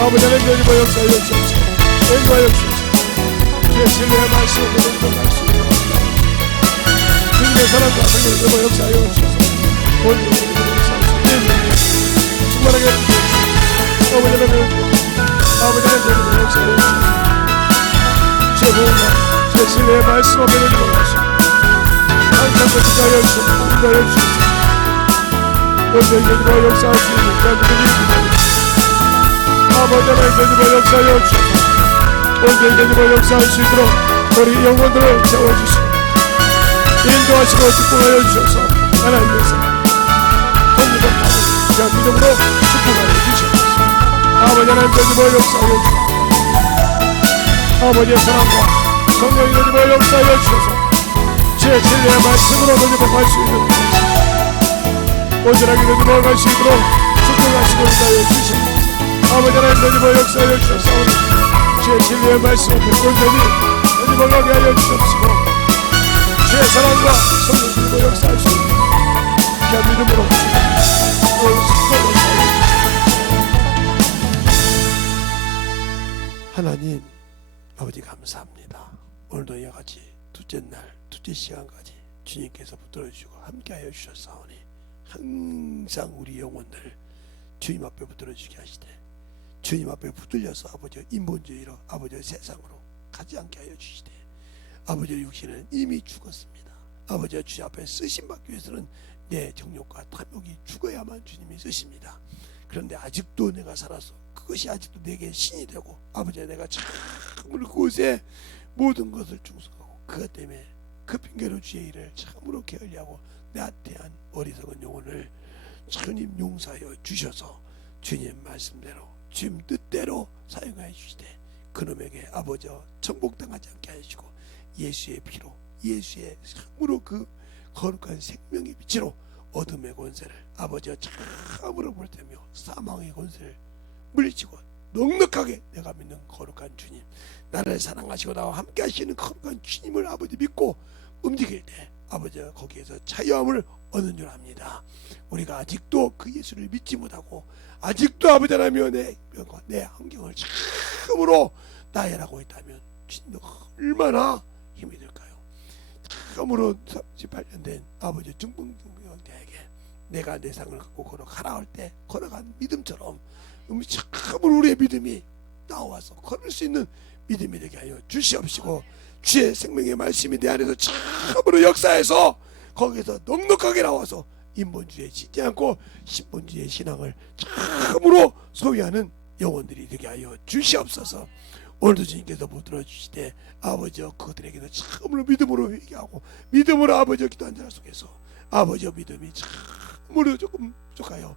아버지 하나님 여기 역사하여 주옵소서. 인도하여 주옵소서. 주의 신뢰의 말씀을 전할 수 있도록 주님의 사랑과 성령의 역사하여 주옵소서. 오늘 역사할 수 있는 충만하게 해주옵소서. 아버지 하나님 역사하여 주옵소서. 주의 보호가 주의 신뢰의 말씀을 전하여 주옵소서. 항상 거듭하여 주옵소서. 인도하여 주옵소서. 오늘 역사할 수 있는 자들이 아버지 하나님 역사하여 주옵소서. 오늘 역사할 수 있도록 우리 영혼들을 채워주시고 인도하시고 축복하여 주셔서 하나님께서 hon님의 마음을 믿음으로 축복하여 주시옵소서. 아버지 하나님 역사하여 주옵소서. 아버지의 사랑과 성령의 역사하여 주셔서 주의 진리의 말씀으로 너희를 수 있는 온전하게 너희를 갈 수 있도록 축복하시고 인도하여 주시옵소서. 아버지 하나님 너희를 역사하여 주셔서 주의 진리의 말씀 앞에 온전히 너희를 가게 하여 주옵시고 주의 사랑과 성령의 역사할 수 있는 귀한 믿음으로 하나님 아버지 감사합니다. 오늘도 이와 같이 둘째 날 둘째 시간까지 주님께서 붙들어주시고 함께하여 주셨사오니 항상 우리 영혼들 주님 앞에 붙들어주게 하시되 주님 앞에 붙들려서 아버지 인본주의로 아버지 세상으로 가지 않게 하여 주시되 아버지 육신은 이미 죽었습니다. 아버지 주님 앞에 쓰심받기 위해서는 내 정욕과 탐욕이 죽어야만 주님이 쓰십니다. 그런데 아직도 내가 살아서 그것이 아직도 내게 신이 되고 아버지 내가 참으로 그곳에 모든 것을 충성하고 그것 때문에 그 핑계로 주의 일을 참으로 게을리하고 나태한 어리석은 영혼을 주님 용서하여 주셔서 주님 말씀대로 주님 뜻대로 사용하여 주시되 그놈에게 아버지 정복당하지 않게 하시고 예수의 피로 예수의 참으로 그 거룩한 생명의 빛으로 어둠의 권세를 아버지와 참으로 볼때며 사망의 권세를 물리치고 넉넉하게 내가 믿는 거룩한 주님 나를 사랑하시고 나와 함께 하시는 거룩한 주님을 아버지 믿고 움직일 때 아버지가 거기에서 자유함을 얻는 줄 압니다. 우리가 아직도 그 예수를 믿지 못하고 아직도 아버지 하나며 내 환경을 참으로 나열하고 있다면 주님 얼마나 힘이 들까요? 참으로 38년 된 아버지 중풍병자에게 내가 내 상을 갖고 걸어가라 할 때 걸어간 믿음처럼 참으로 우리의 믿음이 나와서 걸을 수 있는 믿음이 되게 하여 주시옵시고 주의 생명의 말씀이 내 안에서 참으로 역사해서 거기서 넉넉하게 나와서 인본주의에 지지 않고 신본주의의 신앙을 참으로 소유하는 영혼들이 되게 하여 주시옵소서. 오늘도 주님께서 붙들어 주시되 아버지여 그들에게는 참으로 믿음으로 회개하고 믿음으로 아버지여 기도한 자들 속에서 아버지여 믿음이 참으로 조금 부족하여